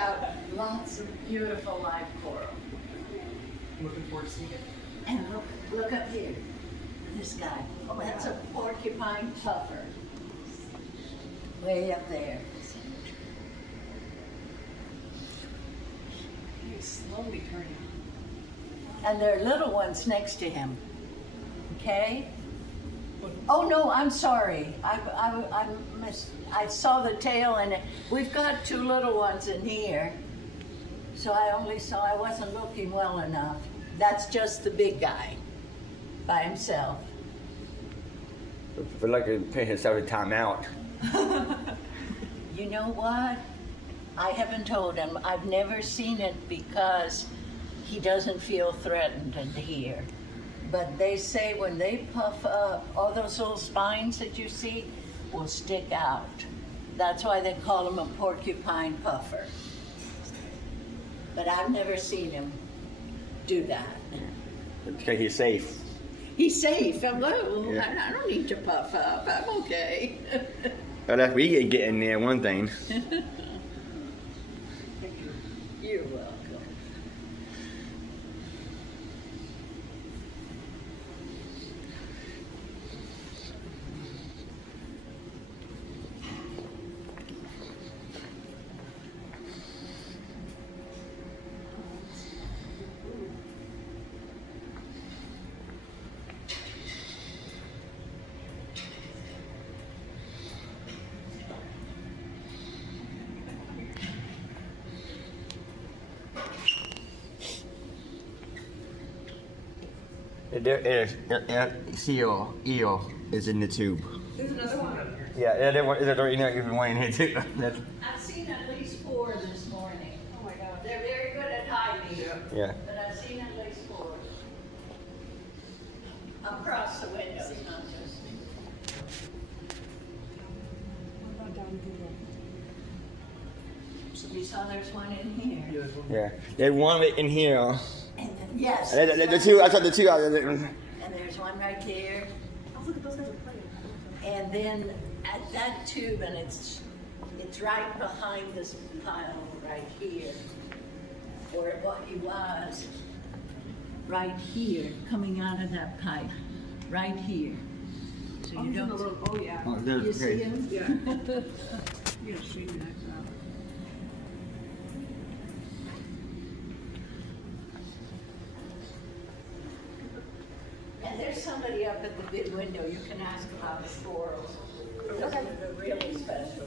out lots of beautiful live coral. I'm looking forward to seeing it. And look up here. This guy. Oh, that's a porcupine puffer. Way up there. He's slowly turning. And there are little ones next to him. Okay? Oh no, I'm sorry. I saw the tail and we've got two little ones in here. So I wasn't looking well enough. That's just the big guy by himself. I feel like he's putting himself in timeout. You know what? I haven't told him. I've never seen it because he doesn't feel threatened in here. But they say when they puff up, all those little spines that you see will stick out. That's why they call him a porcupine puffer. But I've never seen him do that. Okay, he's safe. He's safe. Hello. Yeah. I don't need to puff up. I'm okay. Well, that's we can get in there, one thing. You're welcome. There is eel is in the tube. There's another one up here. Yeah, there's even one in here too. I've seen at least 4 this morning. Oh my God. They're very good at hiding. Yeah. But I've seen at least 4. Across the windows, not just me. What about down here? You saw there's one in here. Yeah. There's one in here. And then, yes. The two, I saw the two out there. And there's one right there. Oh, look at those guys are playing. And then at that tube, and it's right behind this pile right here, or what he was, right here, coming out of that pipe, right here. So Oh, you he's in the don't. little, oh yeah. Oh, there's You see him? Yeah. You gotta shoot your next out. And there's somebody up at the big window. You can ask about the corals. Those are really special.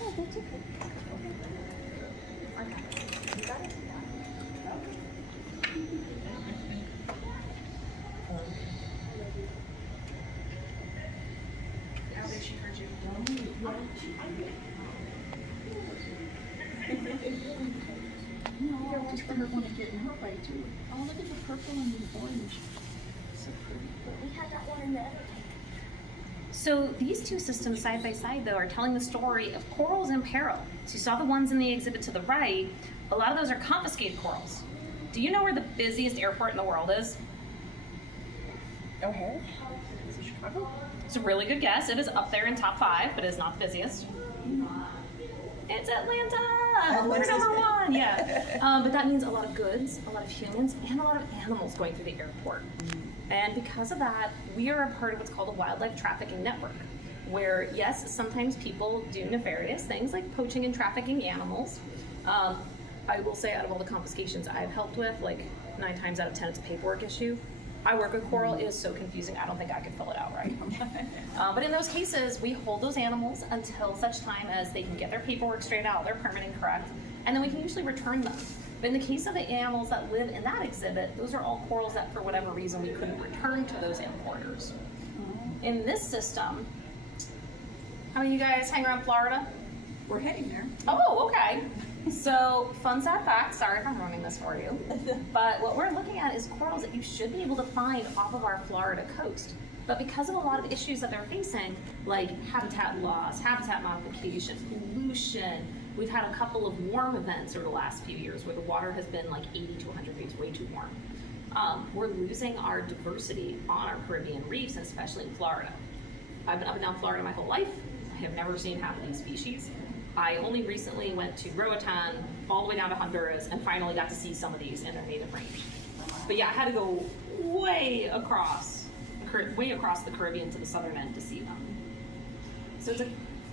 Oh, that's okay. You got it? Now that she heard you. No, just for her want to get in her way too. Oh, look at the purple and the orange. So pretty. But we had that one in the other tank. So these two systems side by side though are telling the story of corals in peril. So you saw the ones in the exhibit to the right, a lot of those are confiscated corals. Do you know where the busiest airport in the world is? O'Hare? Is it Chicago? It's a really good guess. It is up there in top 5, but it is not the busiest. It's Atlanta! We're number 1, yeah. But that means a lot of goods, a lot of humans, and a lot of animals going through the airport. And because of that, we are a part of what's called a wildlife trafficking network, where yes, sometimes people do nefarious things like poaching and trafficking animals. I will say out of all the confiscations I've helped with, like 9 times out of 10 it's a paperwork issue. I work with coral, it is so confusing, I don't think I could fill it out right. But in those cases, we hold those animals until such time as they can get their paperwork straight out, their permitting correct, and then we can usually return them. But in the case of the animals that live in that exhibit, those are all corals that for whatever reason we couldn't return to those importers. In this system, how many of you guys hang around Florida? We're heading there. Oh, okay. So, fun sad fact, sorry if I'm ruining this for you, but what we're looking at is corals that you should be able to find off of our Florida coast. But because of a lot of issues that they're facing, like habitat loss, habitat modification, pollution, we've had a couple of warm events over the last few years where the water has been like 80 to 100 degrees, way too warm. We're losing our diversity on our Caribbean reefs, and especially in Florida. I've been up and down Florida my whole life. I have never seen half of these species. I only recently went to Roatan, all the way down to Honduras, and finally got to see some of these in their native range. But yeah, I had to go way across the Caribbean to the southern end to see them. So it's a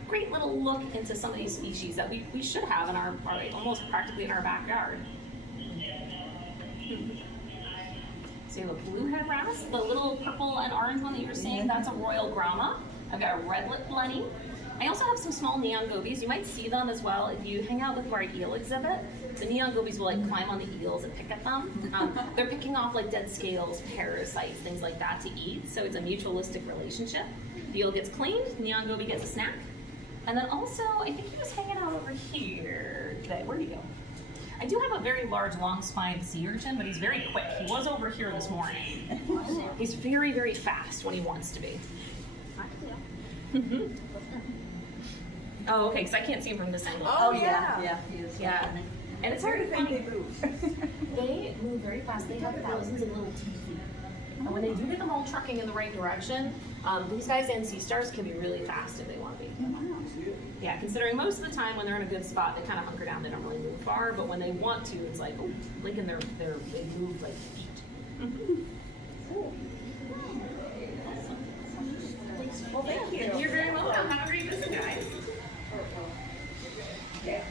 great little look into some of these species that we should have in our almost practically in our backyard. So you have a blue head wrasse, the little purple and orange one that you were seeing, that's a royal grama. I've got a redlet blenny. I also have some small neon gobies. You might see them as well if you hang out with our eel exhibit. The neon gobies will like climb on the eels and pick at them. They're picking off like dead scales, parasites, things like that to eat. So it's a mutualistic relationship. The eel gets cleaned, neon goby gets a snack. And then also, I think he was hanging out over here today. Where'd he go? I do have a very large, long-spined sea urchin, but he's very quick. He was over here this morning. He's very, very fast when he wants to be. Oh, okay, because I can't see him from this angle. Oh, yeah. Yeah, he is. Yeah. And it's hard to Think they find. move. They move very fast. They have thousands of little teeth. And when they do get them all trucking in the right direction, these guys and sea stars can be really fast if they want to be. Yeah, considering most of the time when they're in a good spot, they kind of hunker down. They don't really move far. But when they want to, it's like, oh, like in they move like feet. Well, thank you. You're very welcome. Have a great visit, guys. Yeah,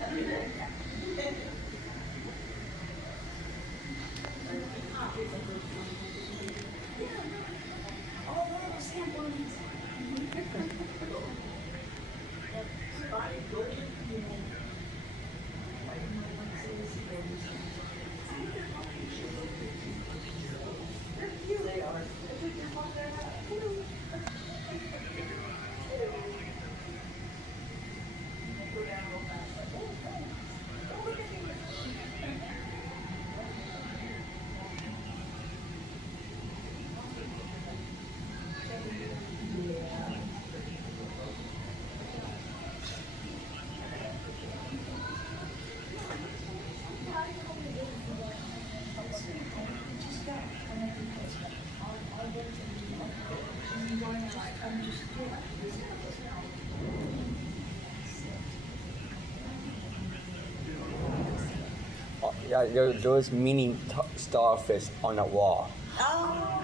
those mini starfish on the wall. Oh, how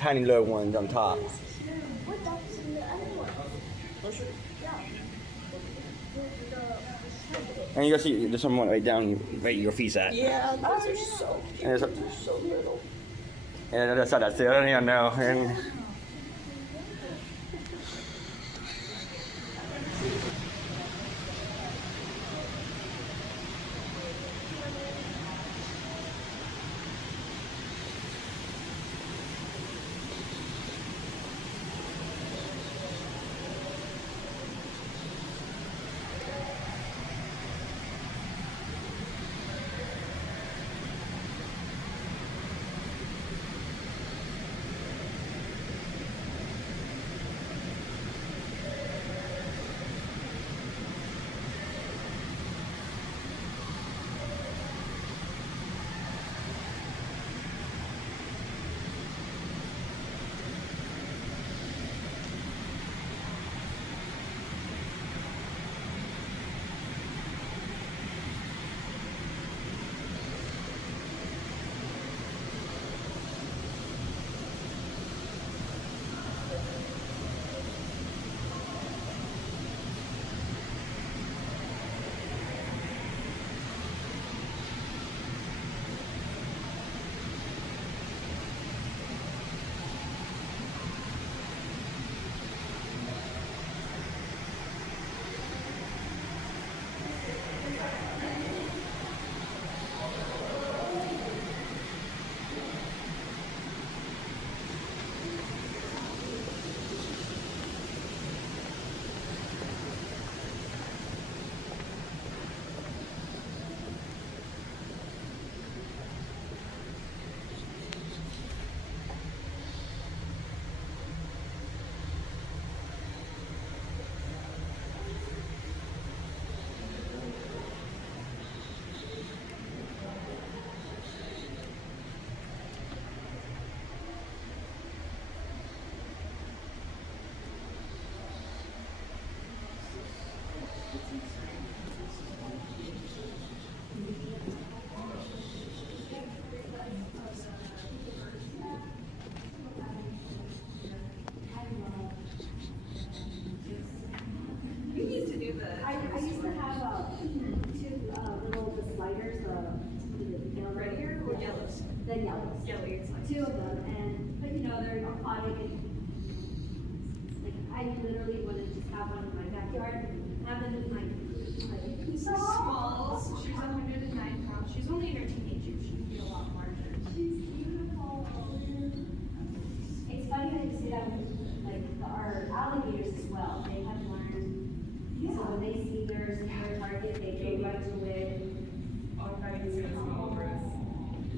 Tiny little ones on top. cute. What dogs in the other one? Yeah. And you see there's someone right down right your feet's at. Yeah, those are so cute. And there's They're so little. and that's how that's it. I don't know. And I used to have two little the sliders, Right here or yellows? the yellows. Yellow. Two of them, but they're aquatic and like I literally want to just have one in my backyard, have them in my She's small. She's 109 pounds. She's only in her teenage years. She'd be a lot larger. She's beautiful. It's funny that you say that with like our alligators as well. They have learned. So when they see their target, they go right to it.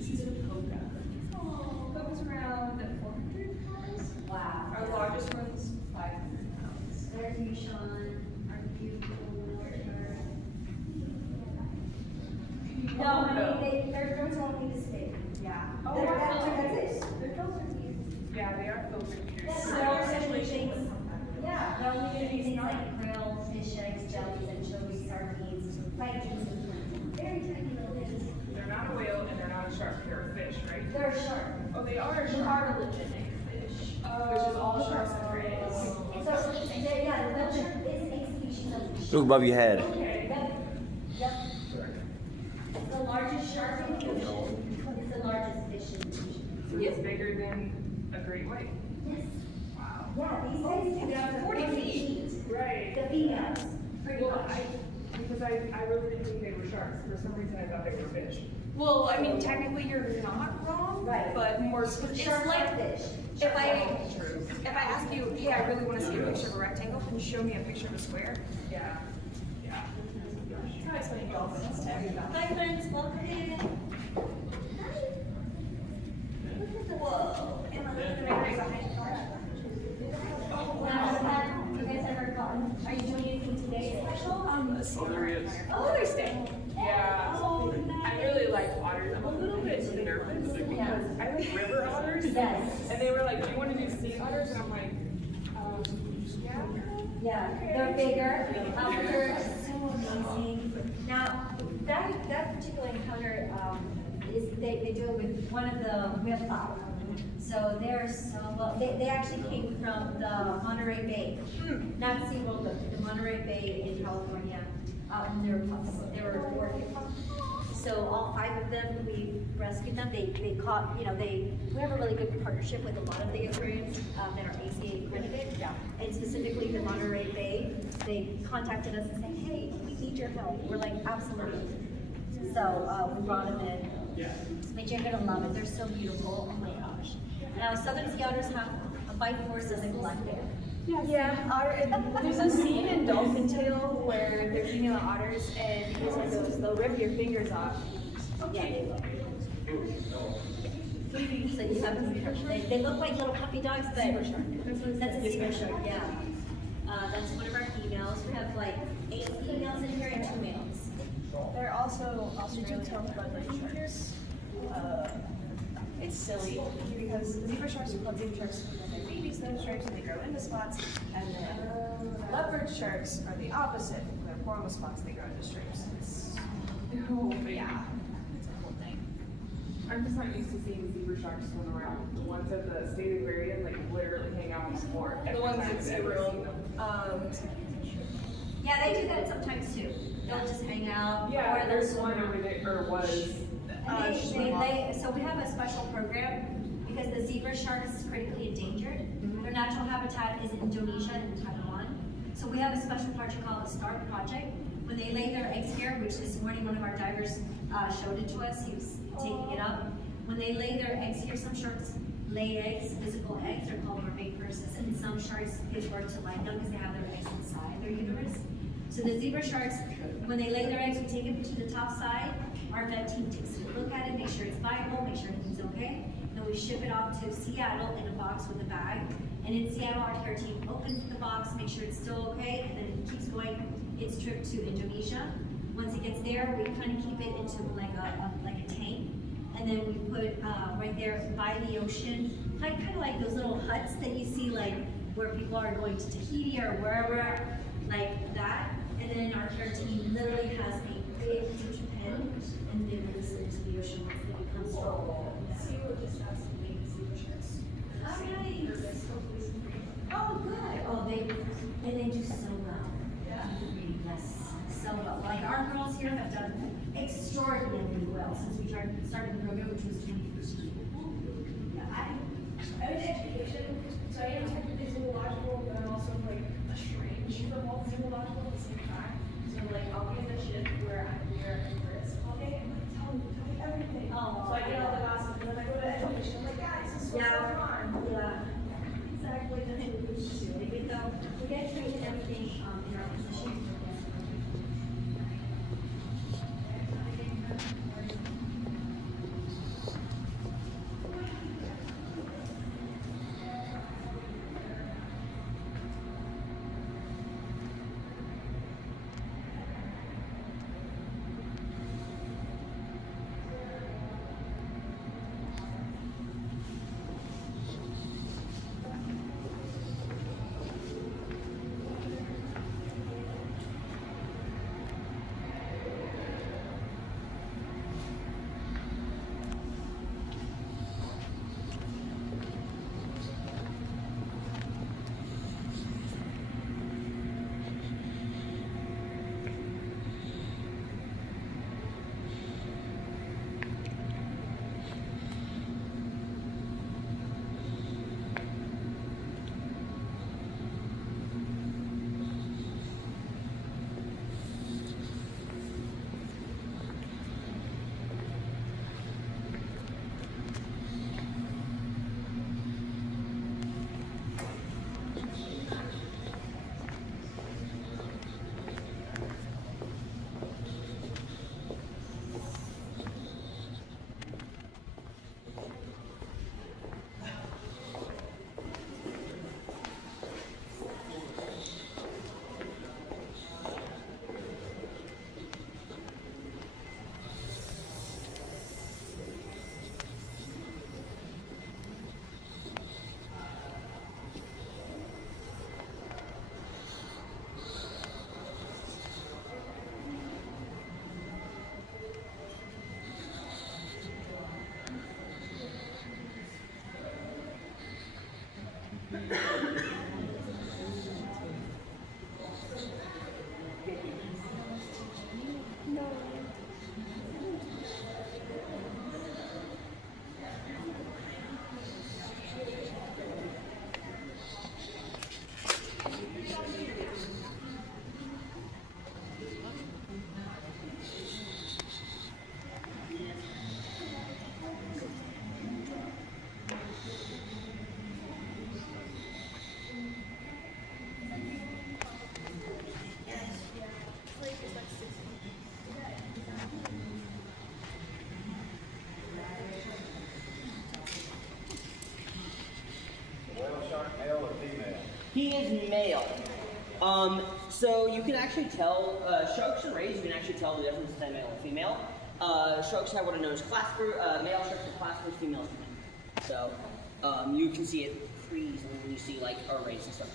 She's a Beluga. Beluga's around 400 pounds. Wow. Our largest one's 500 pounds. There's you, Sean. Our beautiful little bird. No, their throats are only this big. Yeah. Oh, They're wow. that's it. Their filters are cute. Yeah, they are filtered here. Yeah, they're only things. Yeah, they're only gonna be things like krill, fish eggs, jellies, anchovies, sardines, vikings, and very tiny little things. They're not a whale and they're not a shark, they're a fish, right? They're a shark. Oh, they are a They shark. cartilaginous fish. Which is all sharks are is. And so, yeah, the shark is a species of fish. Look above your head. Yep. The largest shark in the ocean is the largest fish in the ocean. So it's bigger than a great white. Yes. Wow. Yeah, these things are 40 feet. Right. The females, pretty Well, much. because I really didn't think they were sharks. For some reason I thought they were fish. Well, I mean, technically you're not wrong, Right. but more it's Sharks like are fish. if I ask you, hey, I really want to see a picture of a rectangle, can you show me a picture of a square? Yeah. Yeah. That's how I explain dolphins to everybody. Hi friends, welcome in. Whoa. And the right behind the car. You guys ever gotten, are you doing anything today special? Oh, there he is. Mother's Day. Yeah. Oh, I really like otters. I'm a little bit nervous because I like river otters. Yes. And they were like, do you want to do sea otters? And I'm like, yeah. Yeah, they're bigger, they're so amazing. Now, that particular encounter, they do it with one of the whiplock. So they're so well, they actually came from the Monterey Bay, not SeaWorld, but the Monterey Bay in California. They were orphaned. So all 5 of them, we rescued them. They caught, we have a really good partnership with a lot of the aquariums that are ACA accredited. Yeah. And specifically the Monterey Bay, they contacted us and said, hey, we need your help. We're like, absolutely. So we brought them in. But you're gonna love it. They're so beautiful. Oh my gosh. Now southern sea otters have a bite force doesn't collect there. Yeah, there's a scene in Dolphin Tale where they're female otters and because of those, they'll rip your fingers off. Yeah, they will. So you have they look like little puppy dogs, but that's a zebra shark. Yeah. That's one of our females. We have like 8 females in here and 2 males. They're also Australian bloodline sharks. It's silly because zebra sharks are called zebra sharks when they're babies, they're stripes and they grow into spots, and then leopard sharks are the opposite. They're form of spots, they grow into stripes. It's yeah, it's a whole thing. I'm just not used to seeing zebra sharks swim around. The ones at the state aquarium, like literally hang out on the floor. The ones at SeaWorld. Yeah, they do that sometimes too. They'll just hang out. Yeah, or there's they'll one over there, or was. So we have a special program because the zebra shark is critically endangered. Their natural habitat is Indonesia and Taiwan. So we have a special project called the START Project. When they lay their eggs here, which this morning one of our divers showed it to us, he was taking it up. When they lay their eggs here, some sharks lay eggs, physical eggs, they're called mermaid purses, and some sharks give birth to live young because they have their eggs inside their uterus. So the zebra sharks, when they lay their eggs, we take them to the top side. Our vet team takes a look at it, make sure it's viable, make sure everything's okay. Then we ship it off to Seattle in a box with a bag. And in Seattle, our care team opens the box, make sure it's still okay, and then it keeps going its trip to Indonesia. Once it gets there, we kind of keep it into like a tank. And then we put right there by the ocean, kind of like those little huts that you see like where people are going to Tahiti or wherever, like that. And then our care team literally has a big huge pen and they release it into the ocean once they become strong. SeaWorld just has some baby zebra sharks. Oh, nice. Oh, good. Oh, they do so well. Yeah. Yeah. excel well. Like our girls here have done extraordinarily well since we started the program, which was 2013. Yeah, I was education, so I am technically zoological, but I'm also like a strange from all zoological at the same time. So like I'll be in the shift where I'm here and Chris all day. I'm like, tell me everything. Oh, so I get all the gossip, and then I go to education. I'm like, guys, this is what's going on. Yeah, exactly. That's what we should do. We get trained in everything in our position. He is male. So you can actually tell, sharks and rays, you can actually tell the difference between male and female. Sharks have what are known as claspers, male sharks are claspers, females are. So you can see it pretty easily when you see like our rays and stuff.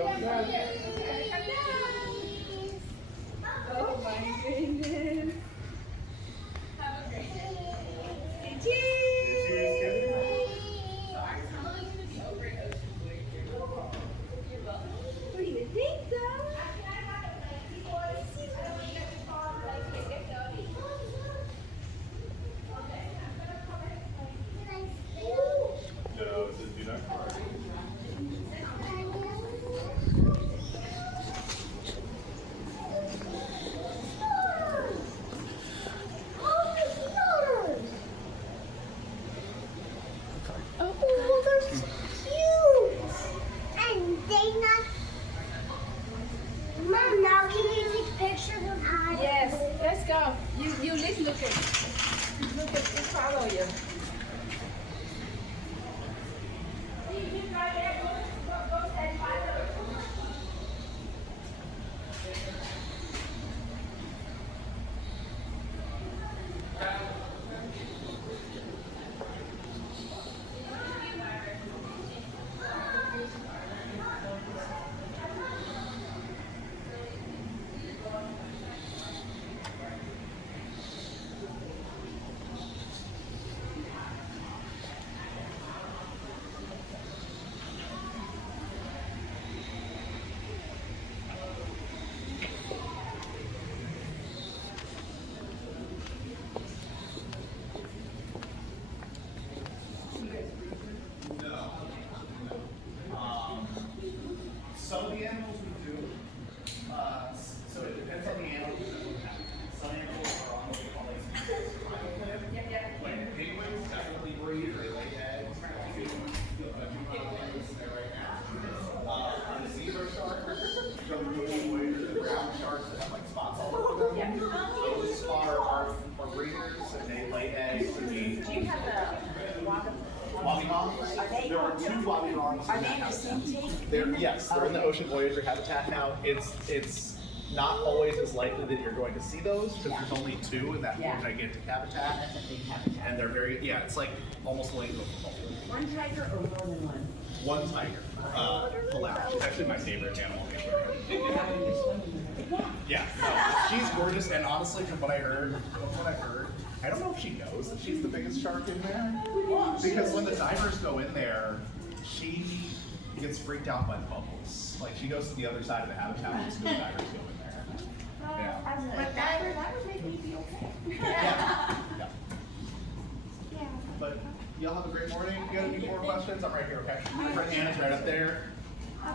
Oh my goodness. Have a great day. Cheers. What do you think, though? No, it says do not card. Oh, they're so cute. And they not. Mom, now can you take pictures of us? Yes, let's go. You lead look at. Look at, we follow you. Some of the animals we do. So it depends on the animal. Some animals are on what we call like survival plan. Like penguins definitely breed or lay eggs. There right now. The zebra sharks, from the Ocean Voyager, the brown sharks that have like spots all over them. Those are breeders and they lay eggs. And Do you have the Wobbegons. There are two wobbegons. Are they in the same tank? They're in the Ocean Voyager habitat now. It's not always as likely that you're going to see those because there's only two in that whole gigantic habitat. And they're very, it's like almost like a football field. One tiger or more than one? One tiger, Beluga. She's actually my favorite animal. Yeah, no, she's gorgeous, and honestly, from what I heard, I don't know if she knows that she's the biggest shark in there. Because when the divers go in there, she gets freaked out by the bubbles. Like, she goes to the other side of the habitat when the divers go in there. Yeah. But that would make me feel okay. Yeah. But y'all have a great morning. If you got any more questions, I'm right here, okay? My friend Anna's right up there.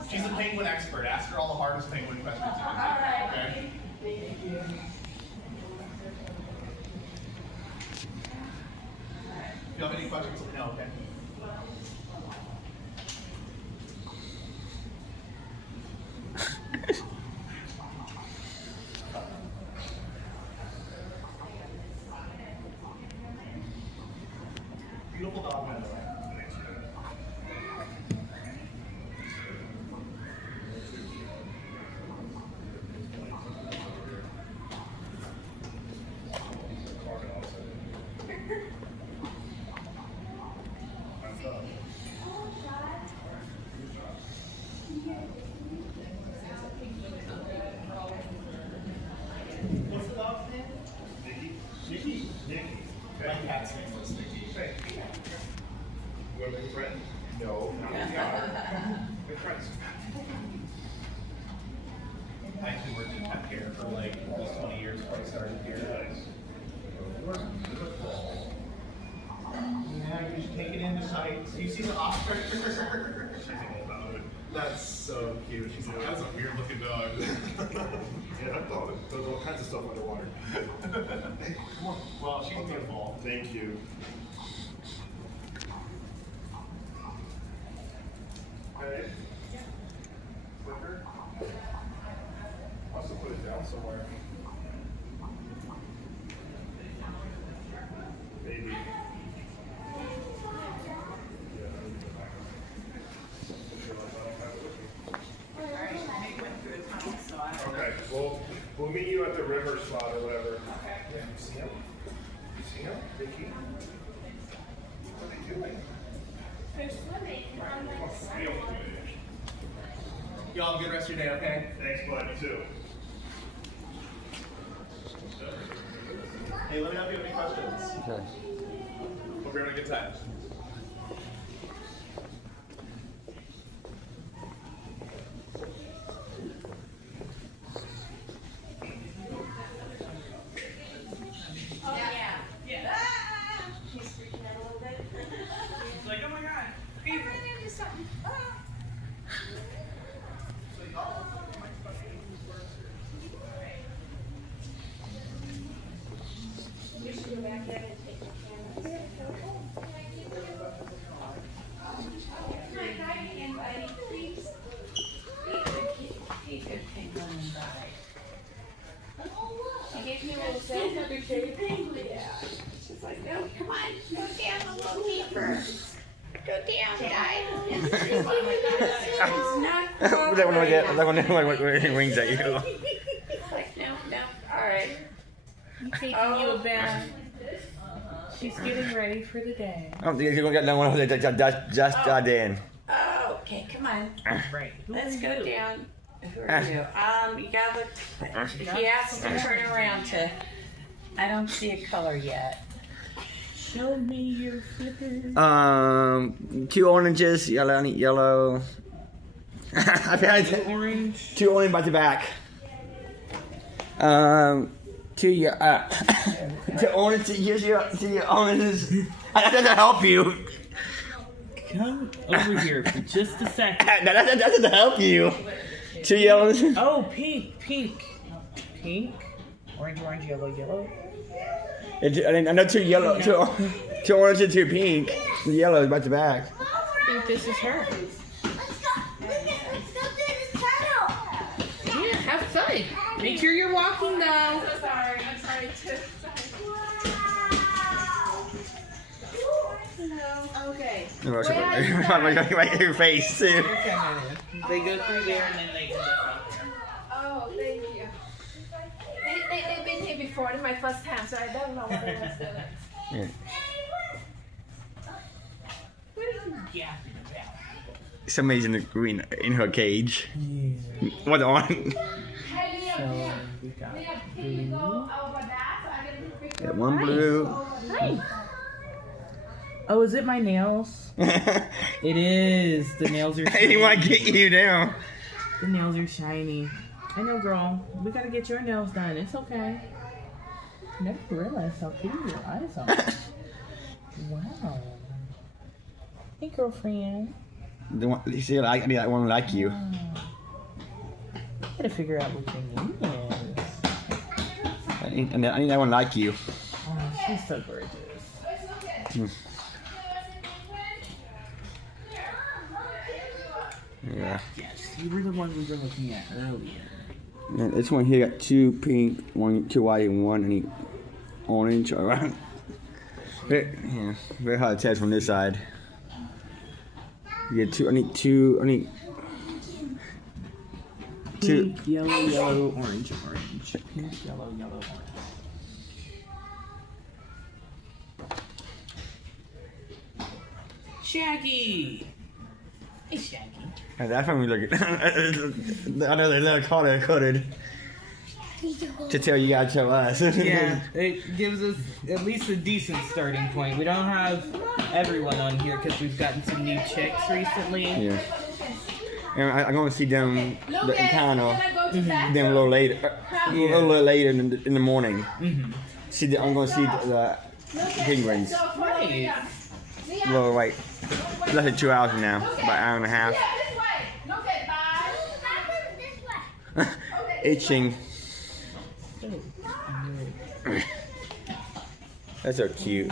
She's a penguin expert. Ask her all the hardest penguin questions you can. All right. Okay? If you have any questions, let me know, okay? Beautiful dog, by the way. What's the dog's name? Nikki. My cat's name was Nikki. You want to make a friend? No, not we are. Good friends. I actually worked in pet care for like almost 20 years before I started here. Yeah, you should take it into sight. You see the ostrich? She's all about it. That's so cute. She's like, that's a weird looking dog. Yeah, that dog does all kinds of stuff underwater. Come on. Well, she's beautiful. Thank you. Okay. Quicker. Must have put it down somewhere. Maybe. Okay, we'll meet you at the river spot or whatever. Okay. Yeah, you see him? You see him? Vicky? What are they doing? They're swimming on like Feel good. Y'all have a good rest of your day, okay? Thanks, bud. You too. Hey, let me know if you have any questions. Okay. Hope you're having a good time. She's freaking out a little bit. She's like, oh my god. I'm gonna do something. You should go back in and take my camera. I gave you a little sandwich. Yeah. She's like, no, come on, go down a little deeper. Go down, guys. It's not That one wings at you. like, no, all right. I'm taking you a bath. She's getting ready for the day. I don't think you're gonna get that one. Just Dan. Oh, okay, come on. Right. Let's go down. Who are you? You gotta look. He asked to turn around to. I don't see a color yet. Show me your flippers. 2 oranges, yellow. I need yellow. I've had Orange. 2 orange back to back. 2 2 oranges. Here's your 2 oranges. That doesn't help you. Come over here for just a second. That doesn't help you. 2 yellows. Oh, pink. Orange, yellow. I know 2 yellow, 2 orange and 2 pink. The yellow is back to back. I think this is her. Let's go to the tunnel. Yeah, have fun. Make sure you're walking though. I'm sorry too. Okay. Right your face too. They go through there and then they go up there. Oh, thank you. They've been here before. It's my first time, so I don't know what it was doing. Yeah. What are you yapping about? Somebody's in the green in her cage. Yeah. What on? So we got blue. Got 1 blue. Hi. Oh, is it my nails? It is. The nails are I shiny. didn't want to get you down. The nails are shiny. I know, girl. We gotta get your nails done. It's okay. I never realized how pretty your eyes are. Wow. Hey, girlfriend. You see, I need that one like you. Gotta figure out what your name is. I need that one like you. Oh, she's so gorgeous. Yeah. Yes, you were the one we were looking at earlier. And this one here got 2 pink, 2 white, and 1 I need orange. Alright. Yeah, very hard to test from this side. You get 2. I need 2. Pink, yellow, orange. Pink, yellow, orange. Shaggy! Hey, Shaggy. And that's when we look at. I know they're not color coded to tell you guys to us. Yeah, it gives us at least a decent starting point. We don't have everyone on here because we've gotten some new chicks recently. Yeah. And I'm going to see them in panel them a little later, a little later in the morning. See, I'm going to see the penguins. Right. Well, like less than 2 hours from now, about an hour and a half. Itching. That's so cute.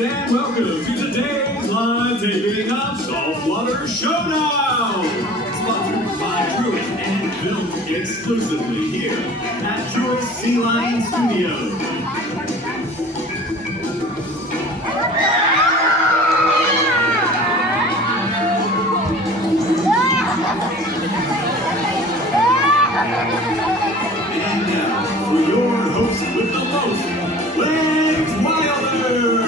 And welcome to today's live taping of Saltwater Showdown! Sponsored by Truett and filmed exclusively here at Truett Sea Lion Studios. And now, for your host with the most, Legs Wilder!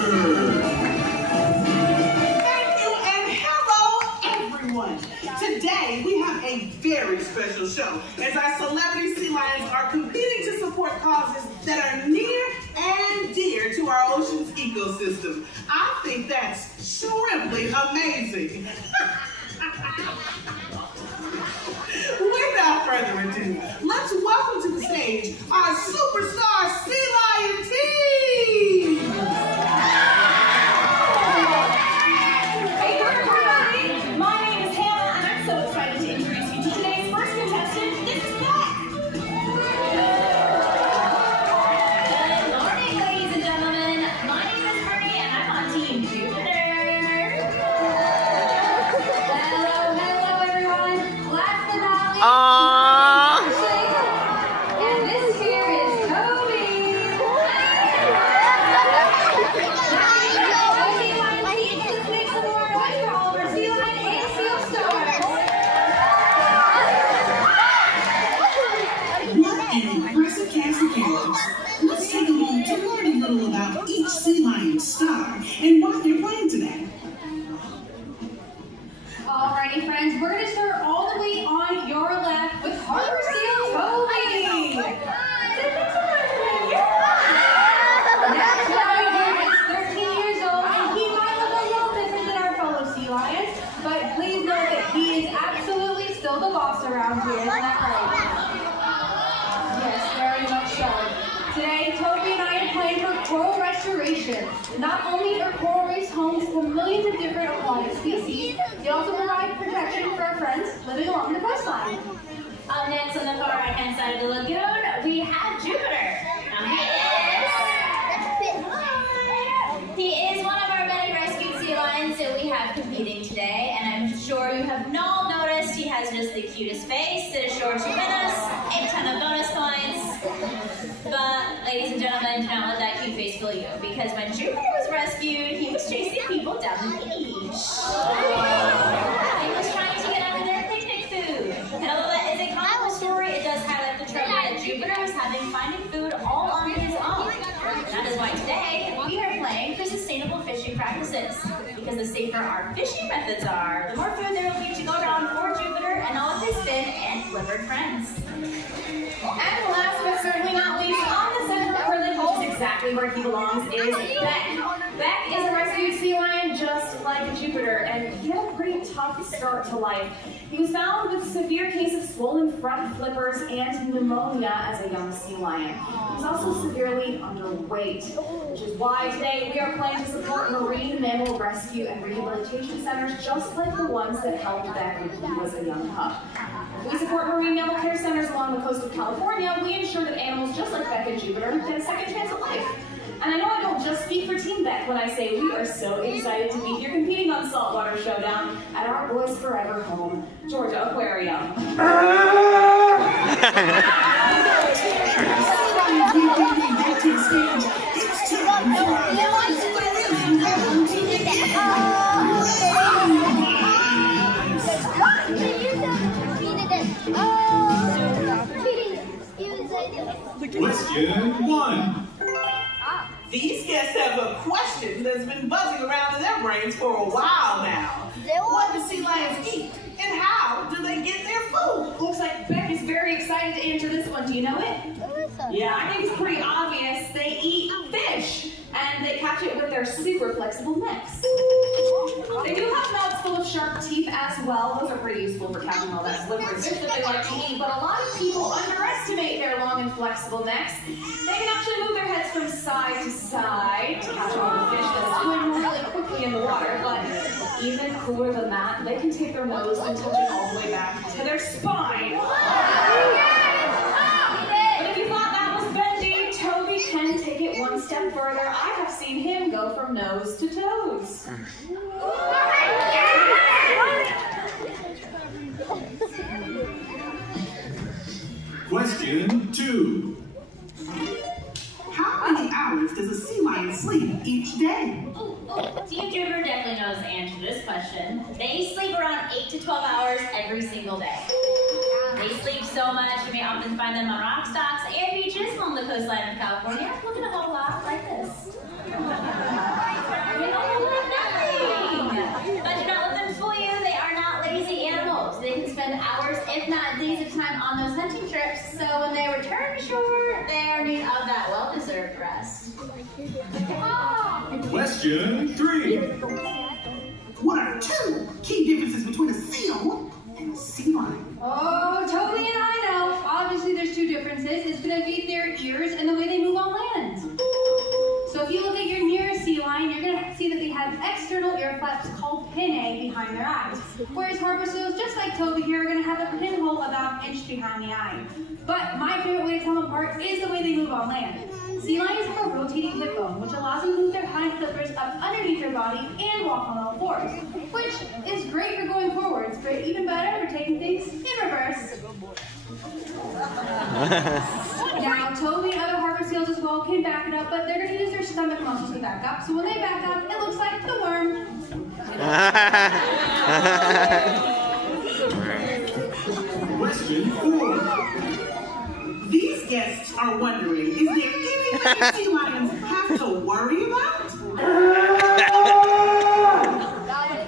Today, we have a very special show as our celebrity sea lions are competing to support causes that are near and dear to our ocean's ecosystem. I think that's shrimply amazing. Without further ado, let's welcome to the stage our superstar sea lion team! Let's take a moment to learn a little about each sea lion star and why they're playing today. Alrighty, friends, we're going to start all the way on your left with Harbor Seal Toby. Next guy here is 13 years old, and he might look a little different than our fellow sea lions, but please know that he is absolutely still the boss around here, isn't that right? Yes, very much so. Today, Toby and I are playing for coral restoration. Not only are coral reefs homes to millions of different aquatic species, they also provide protection for our friends living along the coastline. Next on the far right-hand side of the lagoon, we have Jupiter. He is one of our many rescued sea lions that we have competing today, and I'm sure you have all noticed he has just the cutest face that is sure to win us a ton of bonus points. But, ladies and gentlemen, do not let that cute face basically you, because when Jupiter was rescued, he was chasing people down the beach. He was trying to get under their picnic food. And although that is a comical story, it does highlight the trope that Jupiter was finding food all on his own. That is why today we are playing for sustainable fishing practices. Because the safer our fishing methods are, the more food there will be to go around for Jupiter and all of his fin and flippered friends. And last but certainly not least, on the center of acrylic, which is exactly where he belongs, is Beck. Beck is a rescued sea lion just like Jupiter, and he had a pretty tough start to life. He was found with a severe case of swollen front flippers and pneumonia as a young sea lion. He was also severely underweight, which is why today we are planning to support marine mammal rescue and rehabilitation centers just like the ones that helped Beck when he was a young pup. We support marine mammal care centers along the coast of California. We ensure that animals just like Beck and Jupiter get a second chance at life. And I know I don't just speak for Team Beck when I say we are so excited to be here competing on Saltwater Showdown at our Boys Forever home, Georgia Aquarium. Question 1. These guests have a question that's been buzzing around in their brains for a while now. What do sea lions eat? And how do they get their food? Looks like Beck is very excited to answer this one. Do you know it? Yeah, I think it's pretty obvious. They eat fish, and they catch it with their super flexible necks. They do have mouths full of sharp teeth as well. Those are pretty useful for catching all that slippery fish that they like to eat, but a lot of people underestimate their long and flexible necks. They can actually move their heads from side to side to catch all the fish that's swimming really quickly in the water, but even cooler than that, they can take their nose and touch it all the way back to their spine. But if you thought that was bendy, Toby can take it one step further. I have seen him go from nose to toes. Question 2. How many hours does a sea lion sleep each day? Team Jupiter definitely knows the answer to this question. They sleep around 8 to 12 hours every single day. They sleep so much, you may often find them on rock stocks and beaches along the coastline of California, looking a whole lot like this. But do not let them fool you, they are not lazy animals. They can spend hours, if not days of time on those hunting trips, so when they return to shore, they are in need of that well-deserved rest. Question 3. What are 2 key differences between a seal and a sea lion? Oh, Toby and I know. Obviously, there's 2 differences. It's going to be their ears and the way they move on land. So if you look at your nearest sea lion, you're going to see that they have external ear flaps called pinnae behind their eyes. Whereas harbor seals, just like Toby here, are going to have a pinhole about an inch behind the eye. But my favorite way to tell them apart is the way they move on land. Sea lions have a rotating hip bone, which allows them to move their hind flippers up underneath their body and walk on all fours, which is great for going forwards, but even better for taking things in reverse. Now, Toby and other harbor seals as well can back it up, but they're going to use their stomach muscles to back up, so when they back up, it looks like the worm. Question 4. These guests are wondering, is there anything sea lions have to worry about?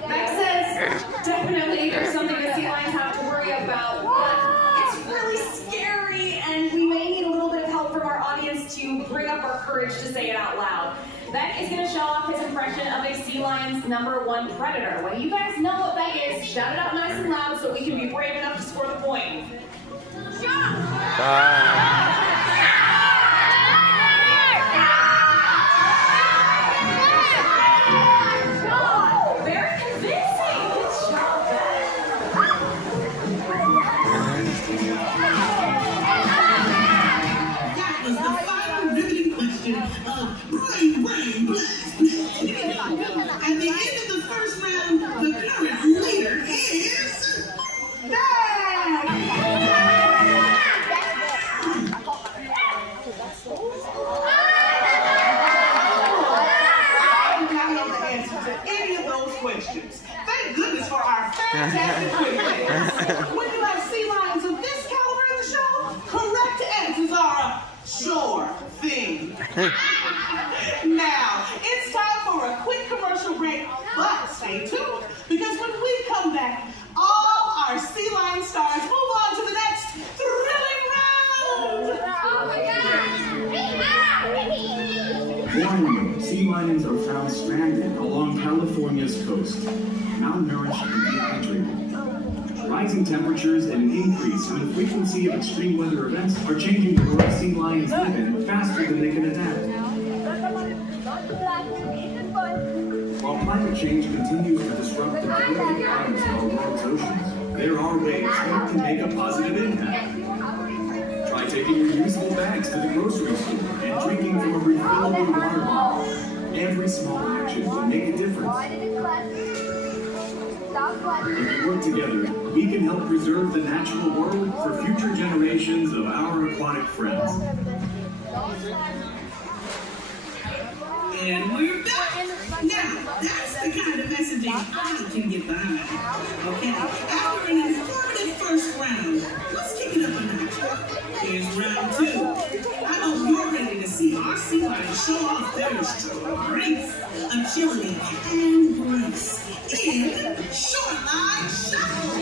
Beck says definitely there's something that sea lions have to worry about, but it's really scary, and we may need a little bit of help from our audience to bring up our courage to say it out loud. Beck is going to show off his impression of a sea lion's #1 predator. When you guys know what Beck is, shout it out nice and loud so we can be brave enough to score the point. Very convincing. Good job, Beck. That was the final riveting question of Brain Blast. At the end of the first round, the current leader is Beck! fantastic quick fix. When you have sea lions of this caliber in the show, correct answers are a sure thing. Now, it's time for a quick commercial break, but stay tuned, because when we come back, all our sea lion stars move on to the next thrilling round. Warning, sea lions are found stranded along California's coast, malnourished and dehydrated. Rising temperatures and an increase in the frequency of extreme weather events are changing the world sea lions live in faster than they can adapt. While climate change continues to disrupt the delicate balance of our world's oceans, there are ways that can make a positive impact. Try taking reusable bags to the grocery store and drinking from a refillable water bottle. Every small action will make a difference. If we work together, we can help preserve the natural world for future generations of our aquatic friends. And we're back. Now, that's the kind of messaging I can get behind. Okay, after an informative first round, let's kick it up a notch. Here's round 2. I hope you're ready to see our sea lions show off their strength, agility, and grace in Shoreline Shuffle.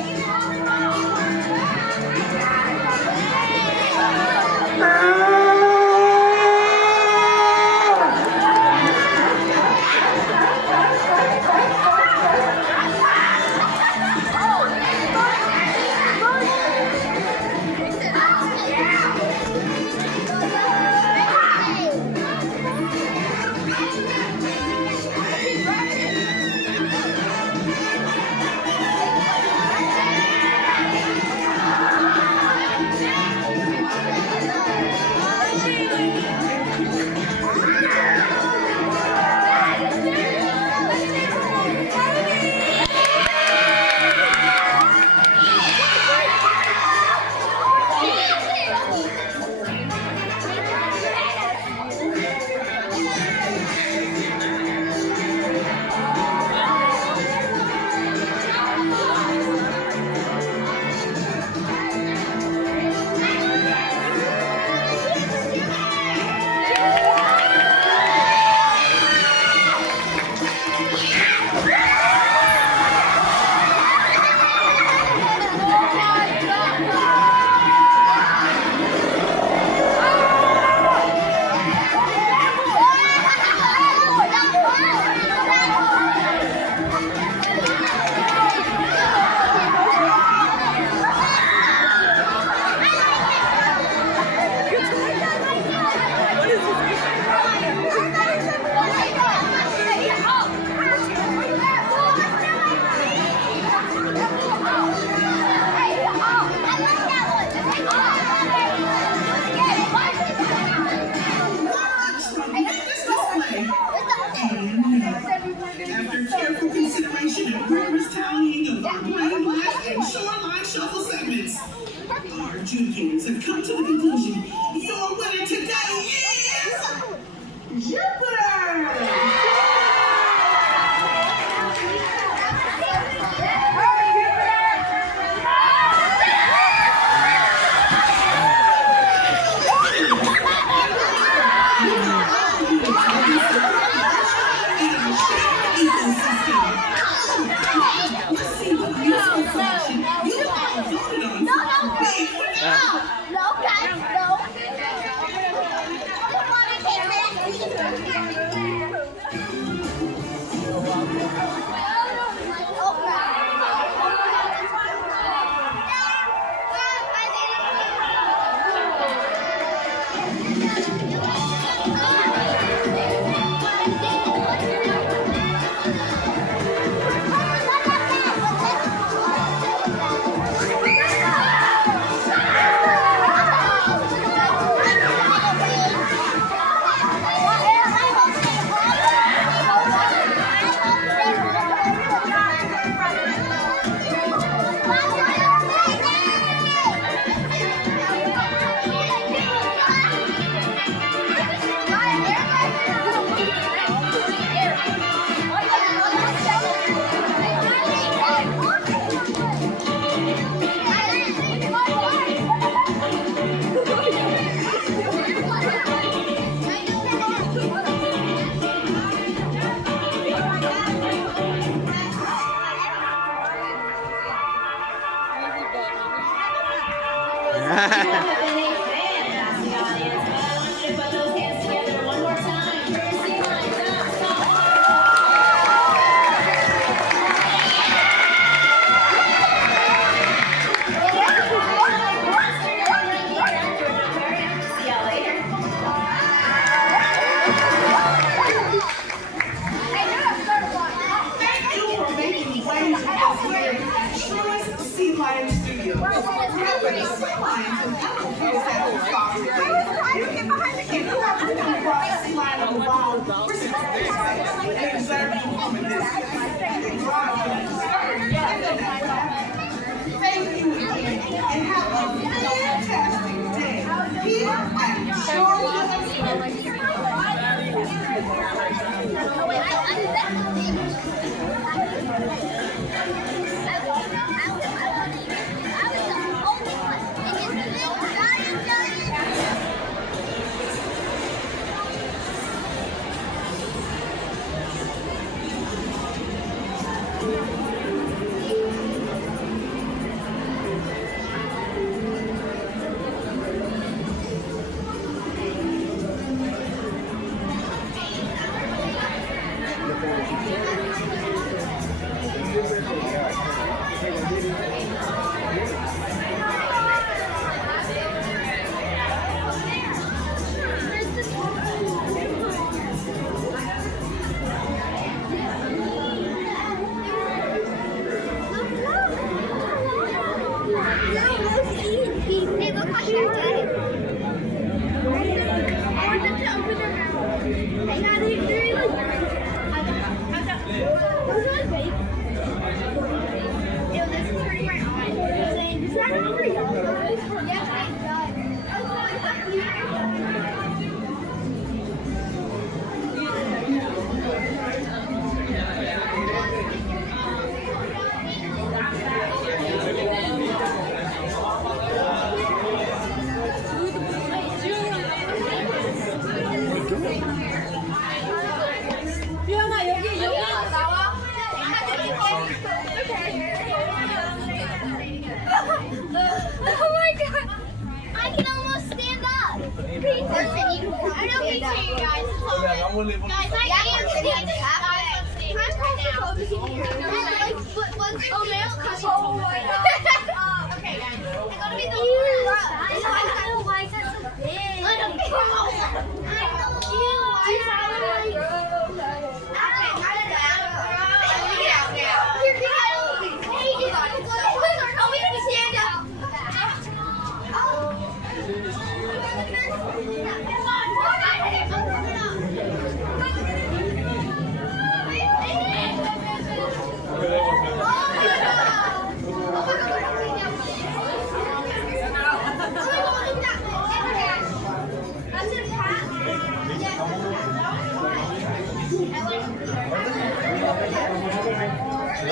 Thank you, and have a fantastic day here at Georgia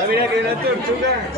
Mira que una tortuga.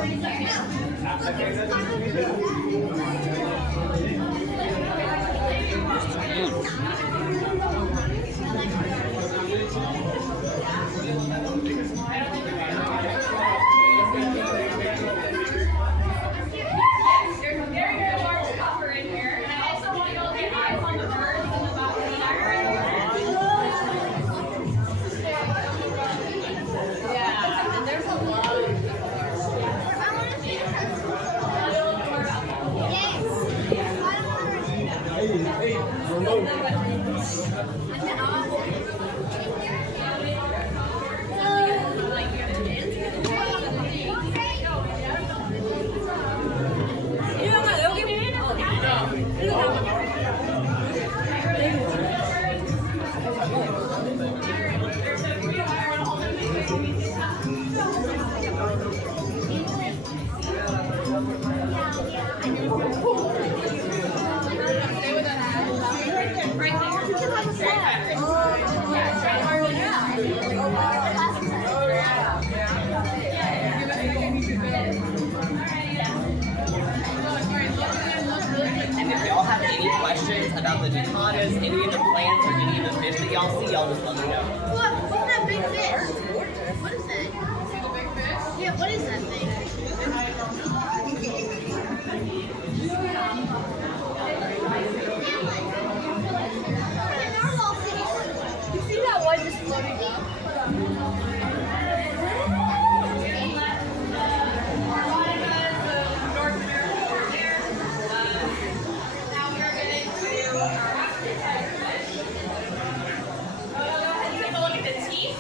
And if y'all have any questions about the jacanas, any of the plants, or any of the fish that y'all see, y'all just let me know. What's that big fish? What is that? Yeah, what is that thing? You see that one just floating up?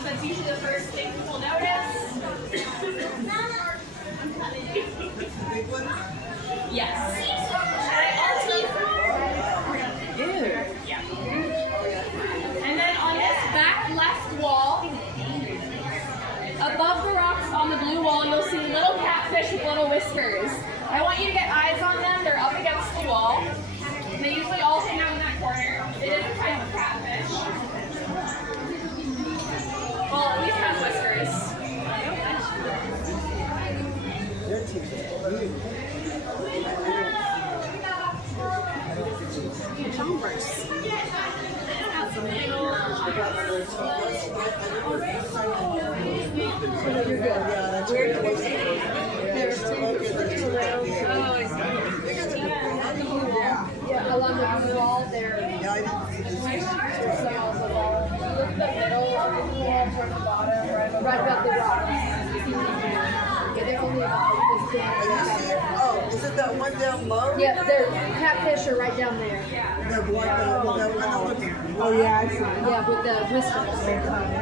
That's usually the first thing people notice. Yes. Yeah. And then on this back left wall, wall. Above the rocks on the blue wall, you'll see little catfish with little whiskers. I want you to get eyes on them. They're up against the wall. They usually all hang out in that corner. It is a type of catfish. Well, at least has whiskers. Yeah, along the blue wall there. Look at the middle of the blue wall towards the bottom, right above the rock. Yeah, they're only about this big. Oh, is it that one down low? Yeah, the catfish are right down there. Oh yeah, I see. Yeah, with the whiskers.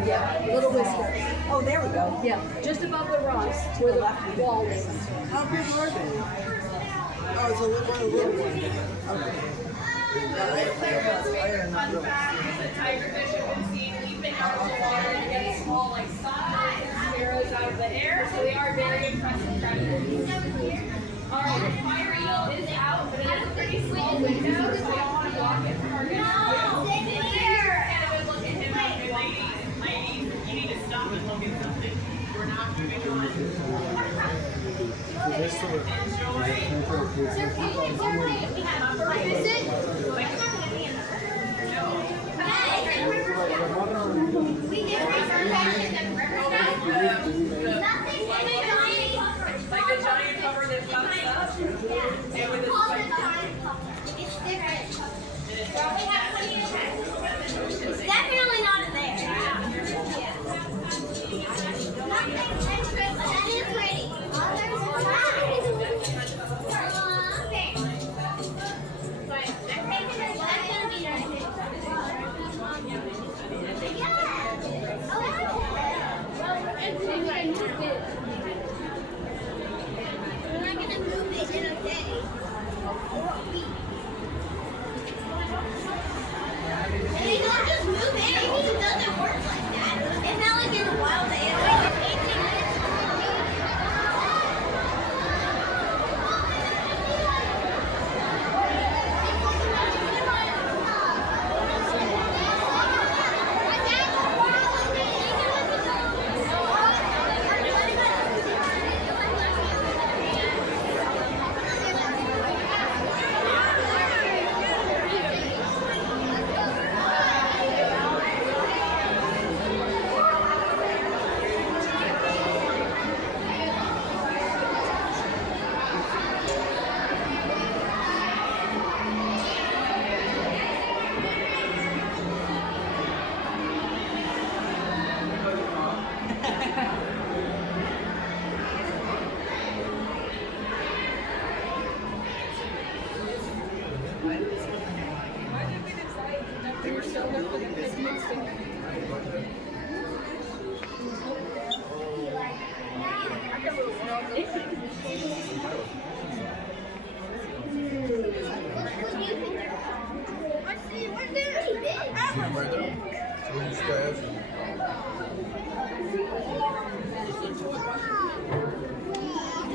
Yeah, little whiskers. Oh, there we go. Yeah, just above the rocks where the wall is. How big are they? Oh, it's a little one, Okay. Fun fact is that tigerfish have been seen leaping out of the water to get small like sunlight and sparrows out of the air, so they are very impressive predators. Alright, the fire eel is out, but it is a pretty small window, so we don't want to block it from our guests. And I would look at him and be like, ladies, you need to stop and look at something. We're not moving on. Enjoy. It's okay, it's okay. We have a visit. We get reservations at Riverside. Like the giant cover that pops up. And with its it's different. We have plenty of time. It's definitely not in there. Nothing extra, but that is pretty. Others are not. Okay. But I'm taking this. That's going to be nice. We're not going to move it in a day. And you don't just move it. It doesn't work like that. It's not like in a wild day. It's like 18 minutes.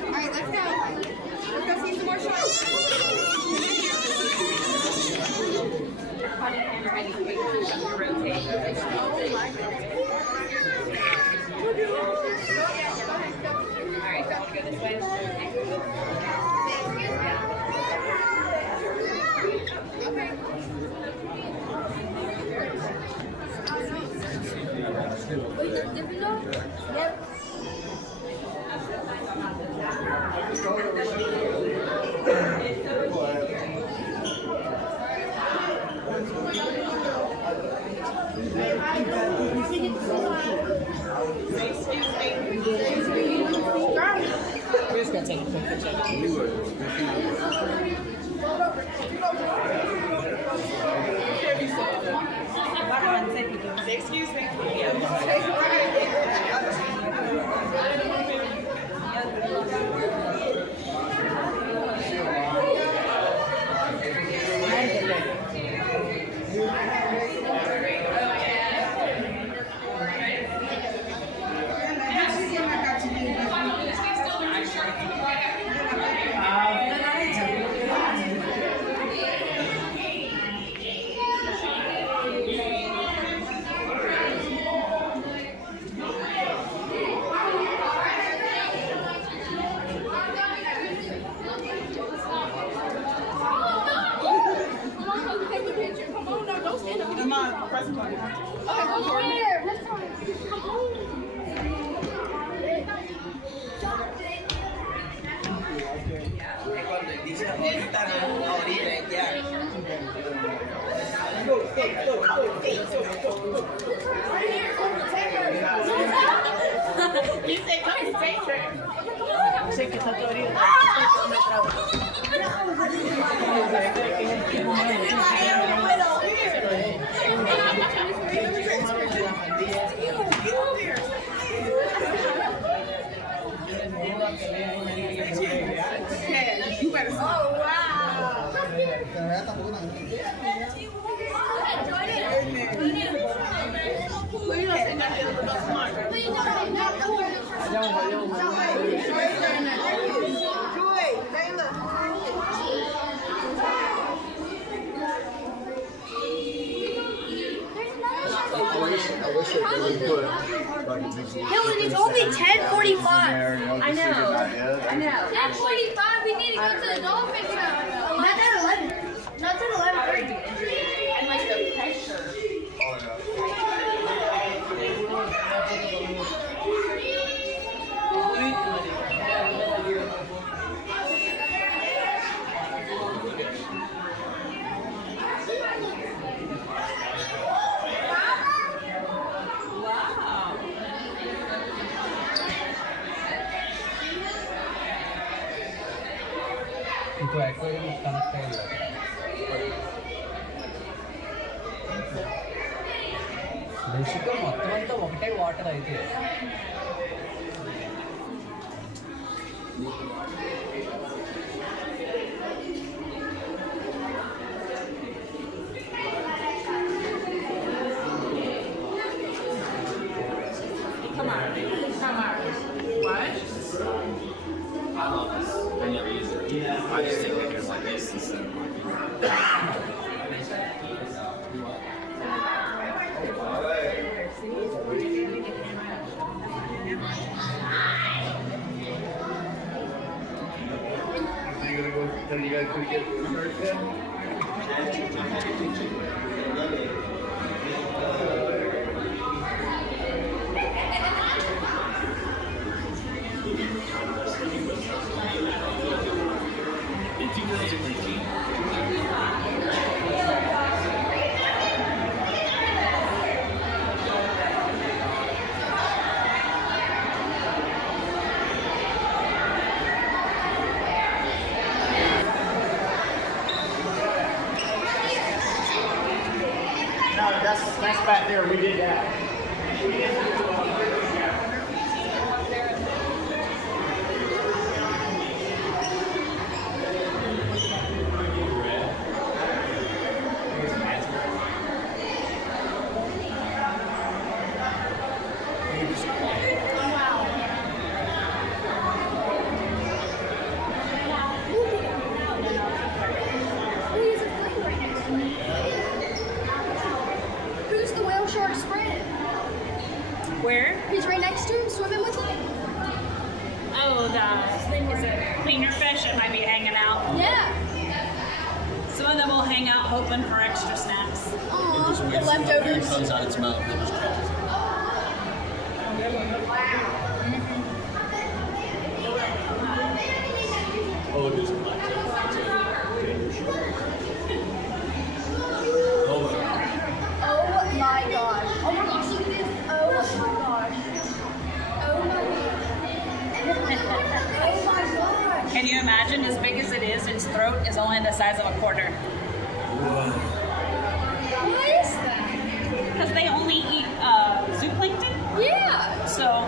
Alright, let's go. Let's go see some more sharks. Alright, go this way. Yep. We're just gonna take a quick picture. Excuse me. You better see. Oh, wow. Helen, it's only 10:45. I know. 10:45. We need to go to the Dolphin show. Not at 11. Not at 11. And like the pressure. ఇంకో aquarium connect అయ్యింది బేసిక్గా మొత్తం అంతా ఒకటే water అయితే Come on. What? I love this. I never use it. I just take pictures like this instead of You guys could get started then? In 2019. That's back there. We did that. Who's the whale shark's friend? Where? He's right next to him, swimming with him. Oh, is it cleaner fish that might be hanging out? Yeah. Some of them will hang out hoping for extra snacks. Aw, the leftovers. Comes out its mouth. It just Oh, it is black. Oh my gosh. Oh my gosh, look at this. Oh my gosh. Oh my gosh. Oh my gosh. Can you imagine, as big as it is, its throat is only the size of a quarter? Why is that? Because they only eat zooplankton. Yeah. So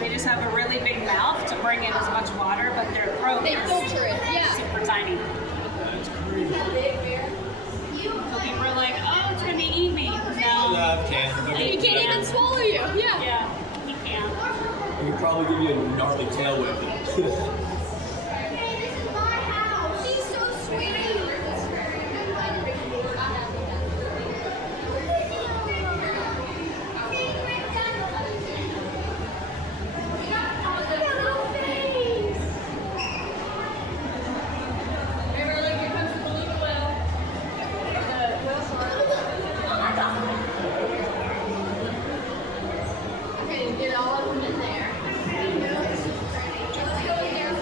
they just have a really big mouth to bring in as much water, but their throat They is filter it, yeah. super tiny. So people are like, oh, it's going to eat me. No. He can't even swallow you. Yeah. Yeah, he can. It could probably give you a gnarly tail whip. He's so sweet. Get all of them in there. Let's go in there.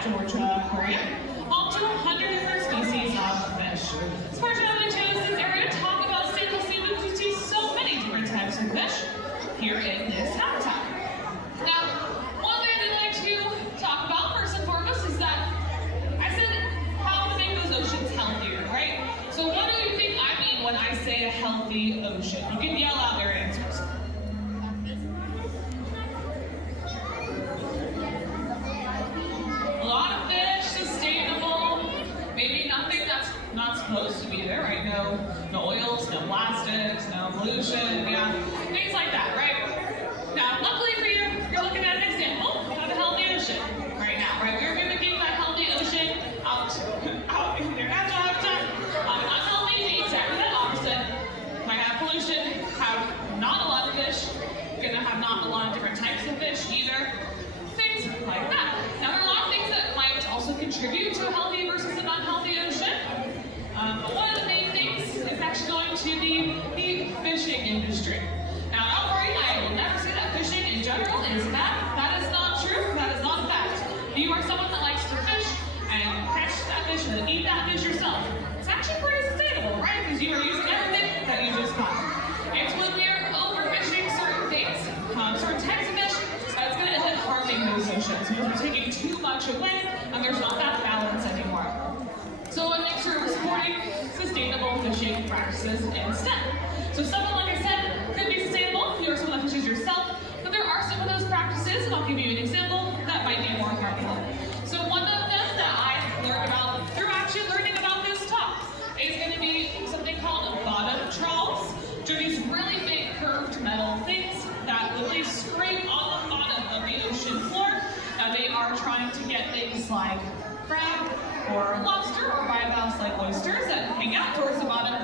at Georgia Aquarium, home to 100 different species of fish. So we're going to choose this area to talk about staple seafood because we see so many different types of fish here in this habitat. Now, one thing I'd like to talk about first and foremost is that I said how to make those oceans healthier, right? So what do you think I mean when I say a healthy ocean? You can yell out your answers. A lot of fish, sustainable, maybe nothing that's not supposed to be there, right? No oils, no plastics, no pollution, yeah, things like that, right? Now, luckily for you, you're looking at an example of a healthy ocean right now, right? We're mimicking that healthy ocean out in their natural habitat. Unhealthy means exactly the opposite. Might have pollution, have not a lot of fish. You're gonna have not a lot of different types of fish either. Things like that. Now, there are a lot of things that might also contribute to a healthy versus an unhealthy ocean. But one of the main things is actually going to be the fishing industry. Now, don't worry, I will never say that fishing in general is bad. That is not true. That is not a fact. If you are someone that likes to fish and catch that fish and eat that fish yourself, it's actually pretty sustainable, right? Because you are using everything that you just caught. It's when we are overfishing certain things, certain types of fish, that's going to end up harming those oceans because we're taking too much away and there's not that balance anymore. So I make sure we're supporting sustainable fishing practices instead. So something, like I said, could be sustainable if you're someone that fishes yourself, but there are some of those practices, and I'll give you an example, that might be more harmful. So one of them that I learned about through actually learning about this talk is going to be something called bottom trawls, which are these really big curved metal things that literally scrape on the bottom of the ocean floor. Now they are trying to get things like crab or lobster or bivalves like oysters that hang out towards the bottom,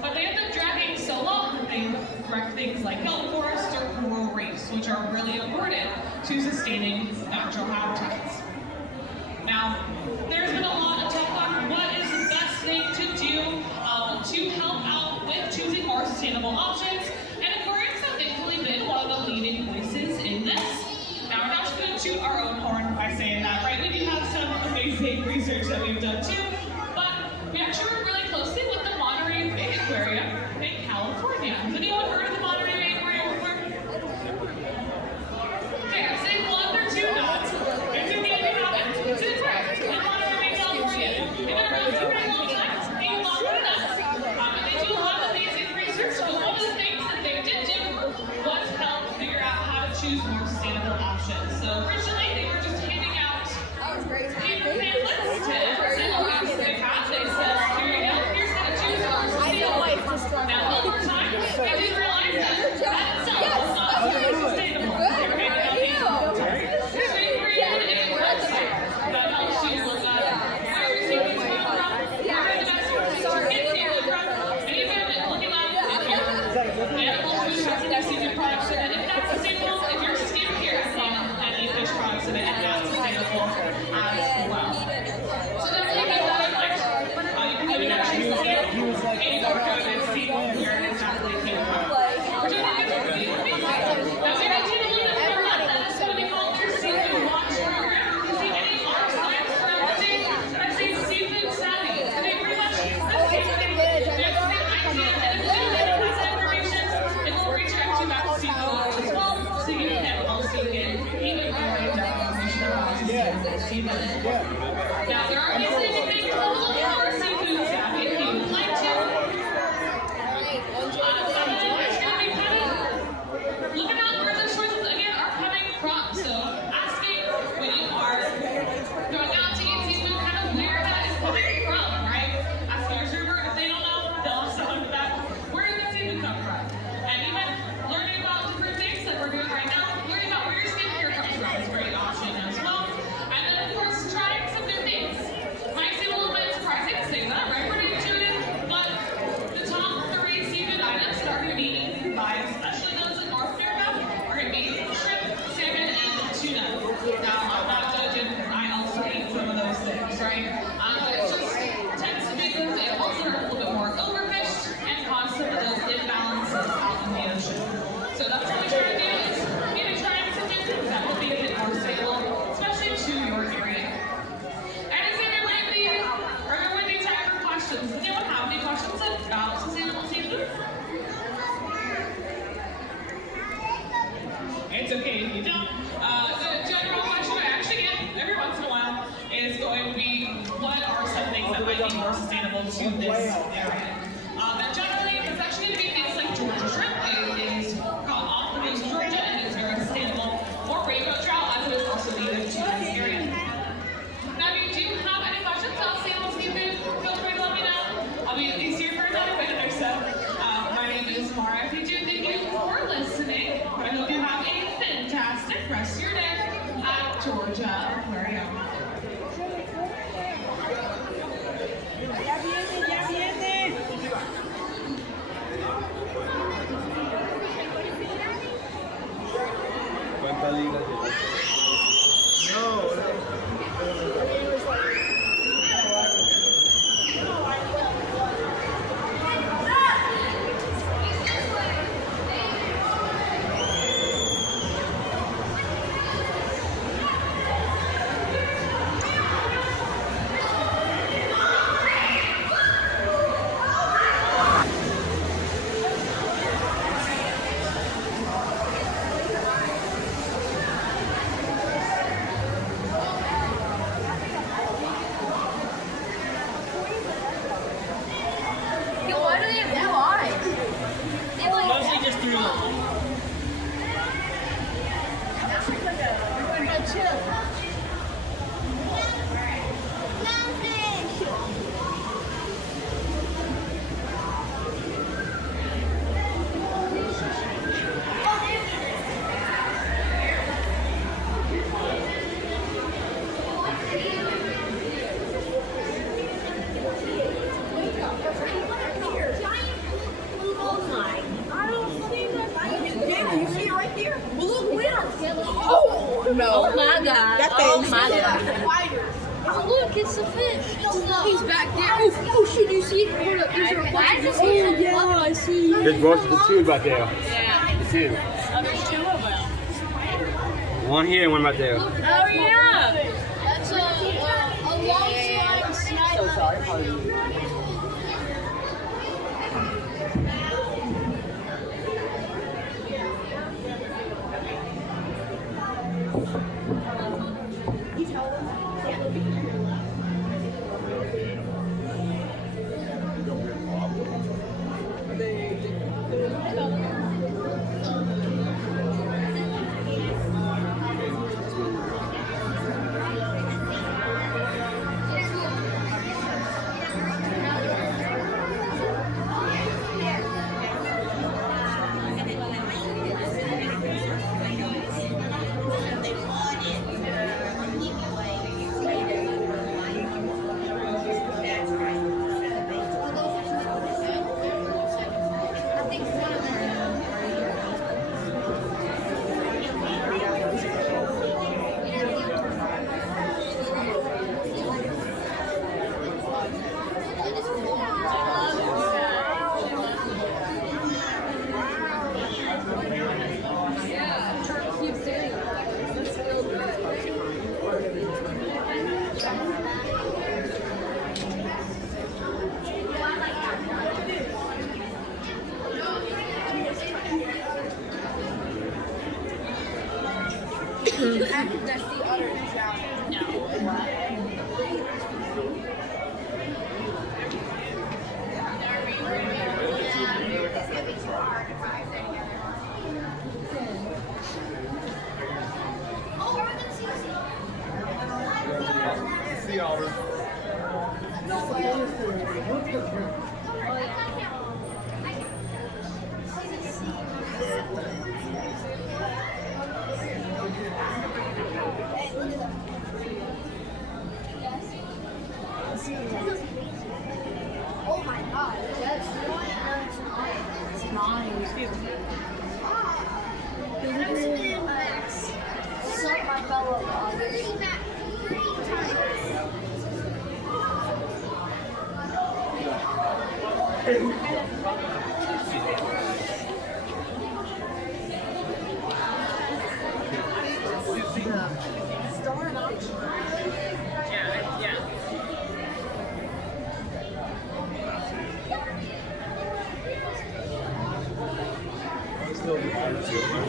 but they end up dragging so long that they wreck things like kelp forest or coral reefs, which are really important to sustaining natural habitats. Now, there's been a lot of talk on what is the best thing to do to help out with choosing more sustainable options, and aquariums have thankfully been one of the leading voices in this. Now, we're not just going to toot our own horn by saying that, right? We do have some amazing research that we've done too, but we actually work really closely with the Monterey Bay Aquarium in California. Has anyone heard of the Monterey Bay Aquarium before? Okay, I'd say 1 or 2 nods. It's okay if you haven't. It's incorrect. In Monterey Bay, California. They've been around for a very long time, maybe longer than us. And they do a lot of amazing research, but one of the things that they did do was help figure out how to choose more sustainable options. So originally, they were just handing out paper pamphlets to every single house they had. They said, here you go, here's how to choose more sustainable. Now, over time, they did realize that that itself was not very sustainable. They were handing out pamphlets. So they created a website that helps you look at where your seafood's coming from, where are the best sources to get seafood from, and even looking at if your animal food has any seafood products in it, if that's sustainable, if your skincare has any fish products in it, and that's sustainable as well. So definitely give that a like. You can even actually see any more food and see where it exactly came from. Which I think is really amazing. Now we can take a little bit more about that. It's what we call their seafood launch program. You see any art science around the day that says seafood savvy. So they pretty much the same thing. They have the same idea, and if you don't have that information, it will redirect you back to seafood launch as well, so you can also get even more in-depth information about seafood. Now there are ways that you can make it a little more seafood savvy if you would like to. Looking out where the choices again are coming from. So asking when you are going out to eat seafood, kind of where that is coming from, right? Asking your server if they don't know, they'll also look at that. Where did that seafood come from? And even learning about different things that we're doing right now, learning about where your skincare comes from is a great option as well. And then of course trying some new things. Might seem a little bit surprising to say that. be more sustainable to this area. And generally, it's actually going to be things like Georgia shrimp. It is called off the coast of Georgia and it's very sustainable. Or rainbow trout, as it is also native to this area. Now, if you do have any questions about sustainable seafood, feel free to let me know. I'll be at least here for another minute or so. My name is Mara. If you do, thank you for listening. But I hope you have a fantastic rest of your day at Georgia Aquarium. Oh my god. Oh my god. Oh, look, it's a fish. He's back there. Oh shit, you see it? Hold up, there's a bunch. Oh yeah, I see. There's the two back there. Yeah. The two. Oh, there's two of them. One here and one back there. Oh yeah. That's a long slime sniper. So sorry, pardon me. That's the other Sea otter. Oh my god, that's nice. Suck my fellow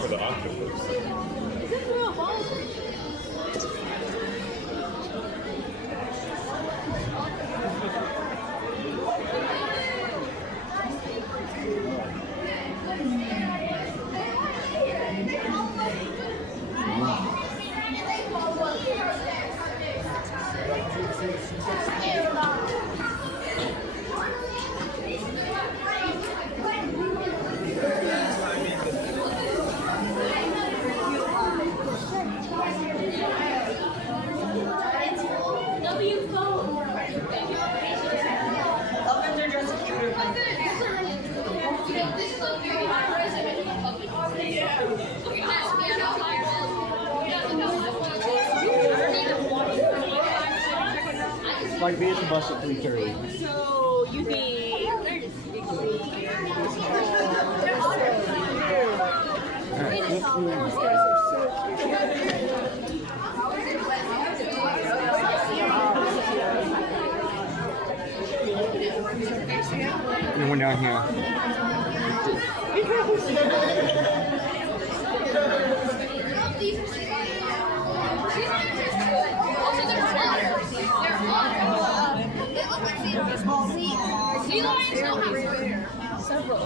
For the octopus. Dolphins are just cuter. Like being at the bus at 3:30. So you need. And one down here. Sea lions still have several.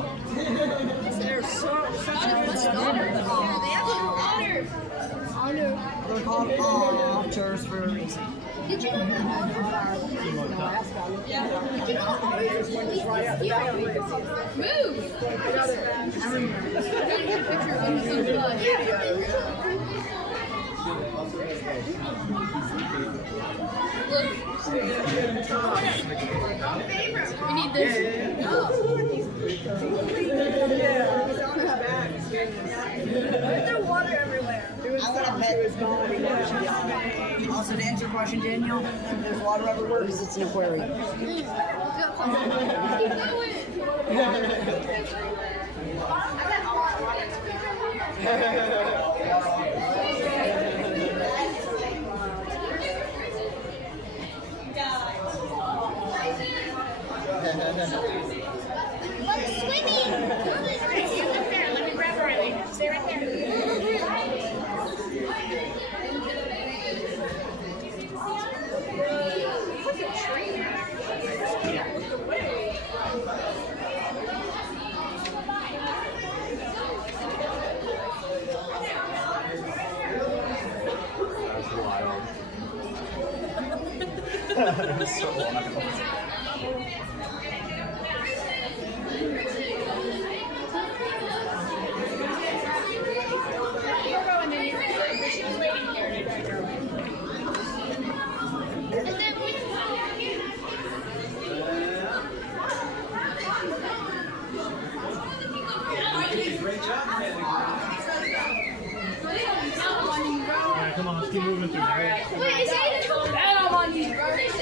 They're such a otters. They're called otters for a reason. Did you know that Did you know Move! We need this. There's water everywhere. I want to bet it's gone. Also, to answer your question, Daniel, there's water everywhere because it's an aquarium. Let's swimming! Let me grab her. Stay right there. That's so wild. Come on, let's keep moving through there. Wait, is it down on these birds?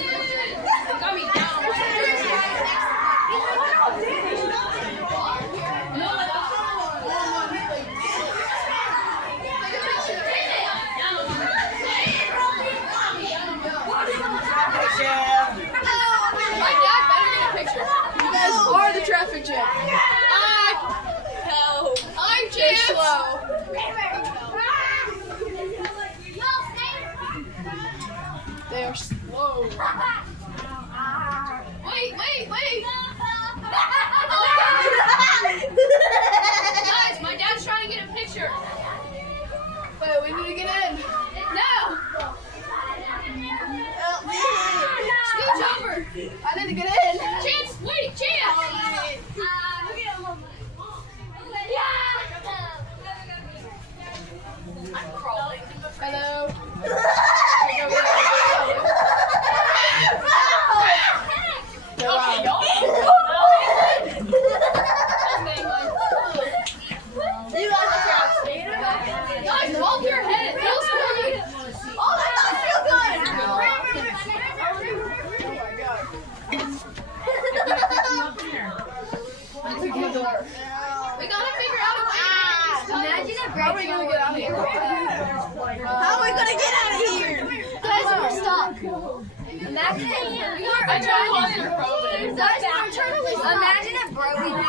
Got me down on my dad better get a picture. You guys are the traffic jam. No, I'm Jam. Slow. They are slow. Wait. Guys, my dad's trying to get a picture. Wait, we need to get in. No. Scooch over. I need to get in. Chance. I'm crawling. Hello. Guys, hold your head. It feels good. Oh, that does feel good. We gotta figure out a way. Imagine if how are we gonna get out of here? How are we gonna get out of here? Guys, we're stuck. Imagine if Imagine if Brody here.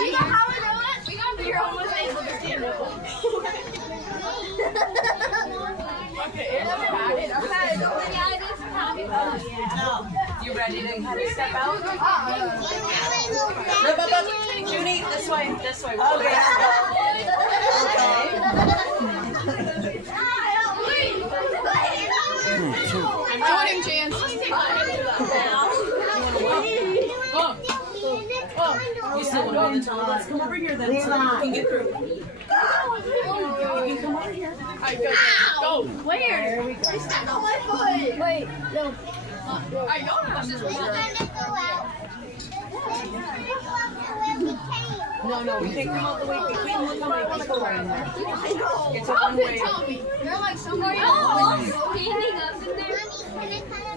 You know how we do it? We gotta figure out what they look at. Okay, you ready to kind of step out? No, Judy, this way. Okay, let's go. I'm joining Jam. still want to be in the tunnel. Let's come over here then so that we can get through. You can come over here. Go. Where? You stepped on my foot. Wait, no. I know this is No, we can't come out the way. We can't look how many people are in there. I know. It's a one-way. You're like somebody else standing up in there.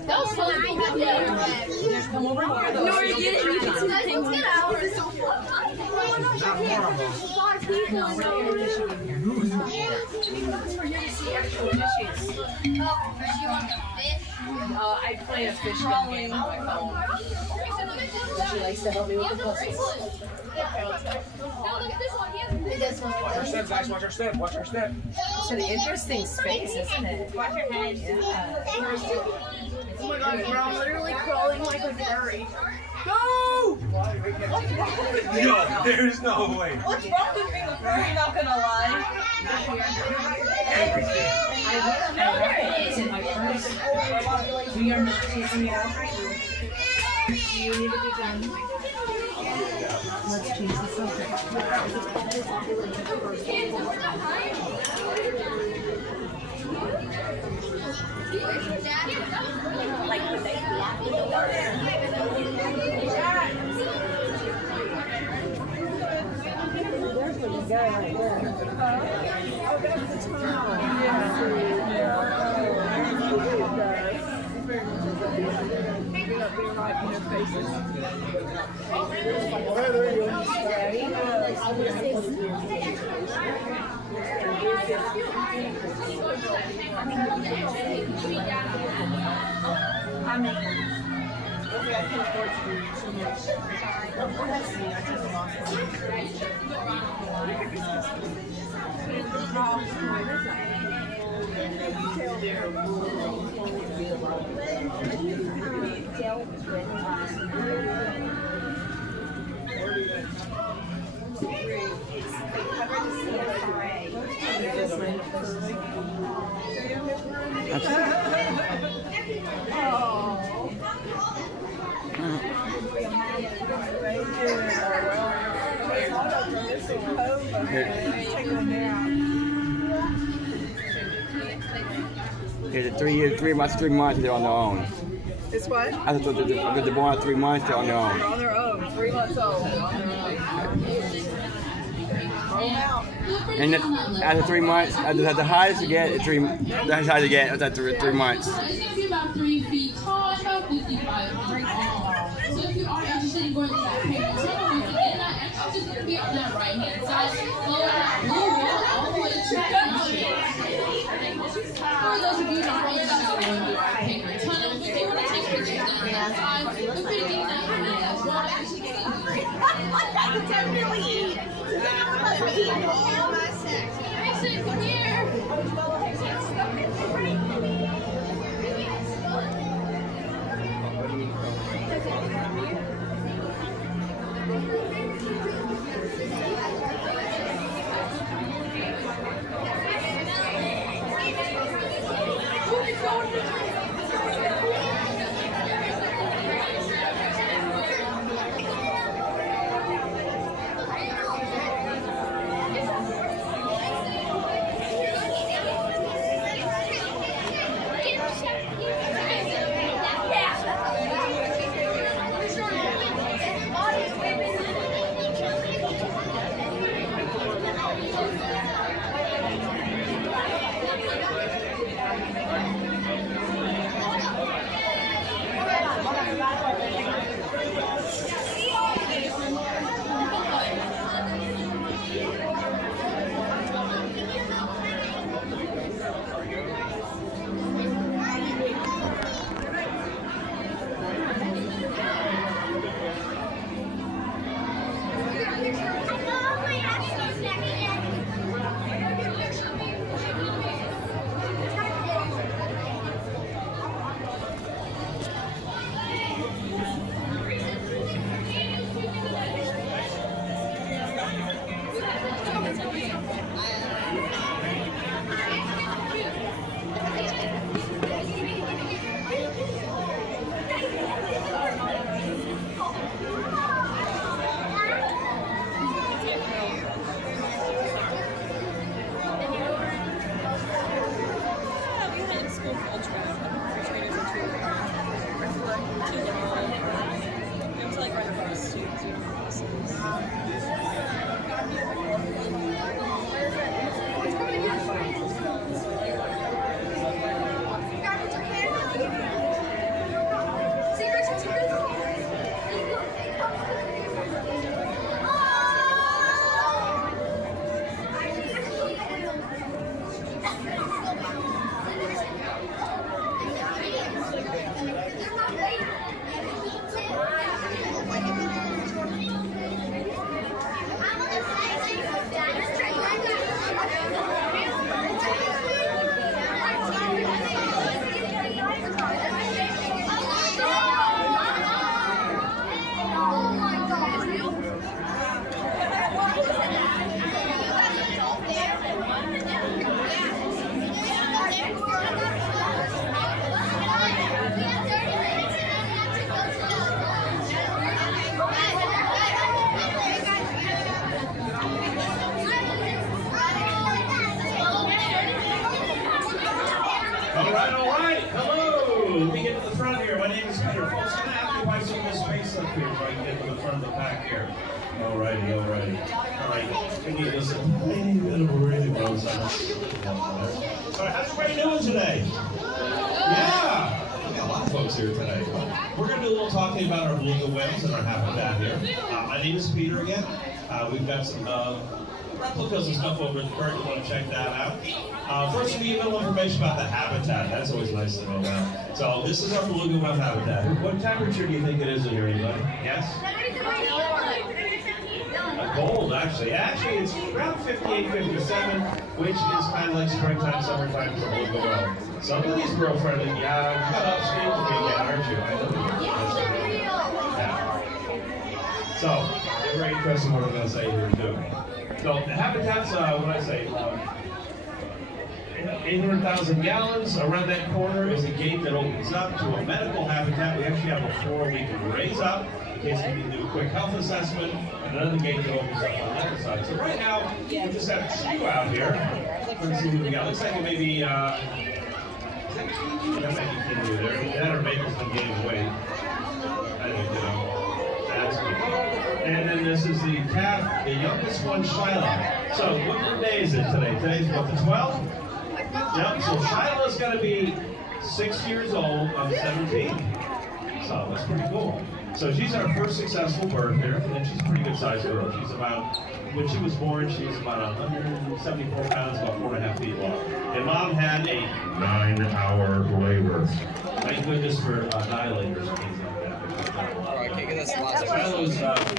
That was supposed to be good day. Just come over here though. No, you didn't. You can see the thing. Let's get out. This is so fun. There's a lot of people. We're here to see actual fishes. I play a fish game on my phone. She likes to help me with the puzzles. Watch our step, guys. Watch our step. Watch our step. It's an interesting space, isn't it? Watch your head. Yeah. Oh my god, bro, I'm literally crawling like a fairy. Go! Yo, there's no way. What's wrong with being a fairy? Not gonna lie. It's in my purse. We are not taking it out. Do you need to be done? Let's change the subject. There's a guy right there. Oh, that's the tunnel. Okay, the 3 months, they're on their own. It's what? I thought they're born at 3 months, they're on their own. They're on their own. 3 months old. On their own. Roll out. And after 3 months, the highest you get is the highest you get is at 3 months. It's going to be about 3 feet tall, about 55 feet long. So if you are interested in going to that payment tunnel, you can get that entrance is going to be on that right hand side. Follow that blue wall all the way to the For those of you who are going to the right payment tunnel, if you want to take pictures down that side, feel free to get that from me as well. I can definitely eat. Mason, come here. here, folks. I'm gonna occupy some of the space up here so I can get to the front of the pack here. Alrighty. All right. I need this a tiny bit of a breathing room. All right, how's everybody doing today? Yeah. We got a lot of folks here today. We're going to do a little talking about our beluga whales and our habitat here. My name is Peter again. We've got some replicas and stuff over at the park. You want to check that out. First, we'll give you a little information about the habitat. That's always nice to know about. So this is our beluga whale habitat. What temperature do you think it is in here, anybody? Yes? Cold, actually. Actually, it's around 58, 57, which is kind of like springtime, summertime for beluga whale. Some of these girlfriends, yeah, cut up straight to me again, aren't you? I know you. Yeah. So, get very interested in what I'm going to say here, too. So, the habitat's, what did I say? 800,000 gallons. Around that corner is a gate that opens up to a medical habitat. We actually have a floor we can raise up in case we need to do a quick health assessment, and another gate that opens up on the other side. So right now, we just have two out here. Let's see what we got. Looks like it may be, that might be Kindu there. That or Mapleston gave away. I think, that's good. And then this is the calf, the youngest one, Shiloh. So what day is it today? Today's what, the 12th? Yep, so Shiloh's going to be 6 years old on 17. So that's pretty cool. So she's our first successful birth here, and she's a pretty good sized girl. She's about, when she was born, she was about 174 pounds, about 4.5 feet long. And mom had a 9-hour labor. Thank goodness for dilators and things like that. Shiloh's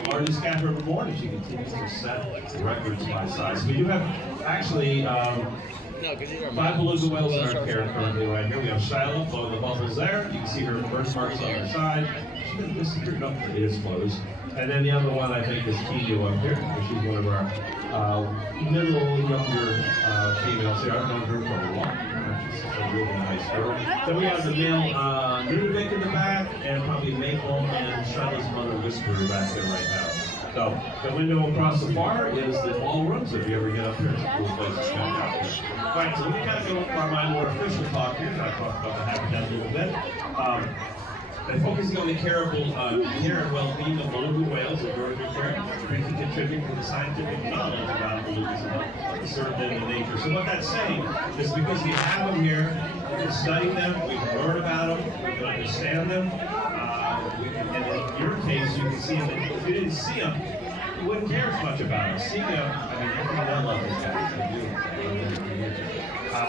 largest calf ever born, and she continues to set records by size. We do have actually 5 beluga whales in our care currently right here. We have Shiloh blowing the bubbles there. You can see her birthmarks on her side. She didn't disappear. No, it is closed. And then the other one I think is Kindu up here. She's one of our middle younger females here. I've known her for a long time. She's a really nice girl. Then we have the male Ludovic in the back, and probably Maple and Shiloh's mother Whisperer back there right now. So the window across the bar is the ballrooms. If you ever get up here, it's a cool place to spend out here. All right, so let me kind of go into my more official talk here. I talked about the habitat a little bit. And focusing on the care and well-being of beluga whales at Georgia Aquarium, we can contribute to the scientific knowledge about belugas and serve them in nature. So what that's saying is because we have them here, we can study them, we can learn about them, we can understand them. And in your case, you can see them. If you didn't see them, you wouldn't care as much about them. Seeing them, I mean, everyone I love these guys.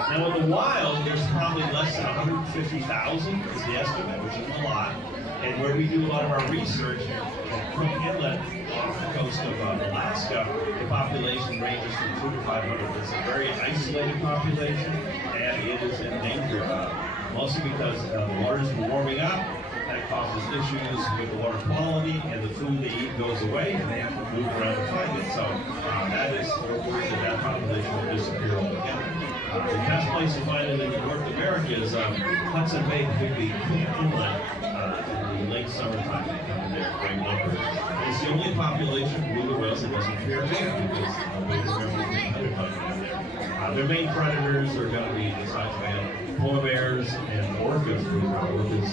Now in the wild, there's probably less than 150,000 is the estimate, which is a lot. And where we do a lot of our research at Crook Inlet off the coast of Alaska, the population ranges from 200 to 500. It's a very isolated population, and it is in danger, mostly because the waters are warming up. That causes issues with the water quality, and the food they eat goes away, and they have to move around to find it. So that is, we're worried that population will disappear altogether. The best place to find it in North America is Hudson Bay, Bigby Inlet, in the late summertime. They come in there, bring numbers. It's the only population of beluga whales that doesn't fear man because their main predators are going to be, besides man, polar bears and orcas. Orcas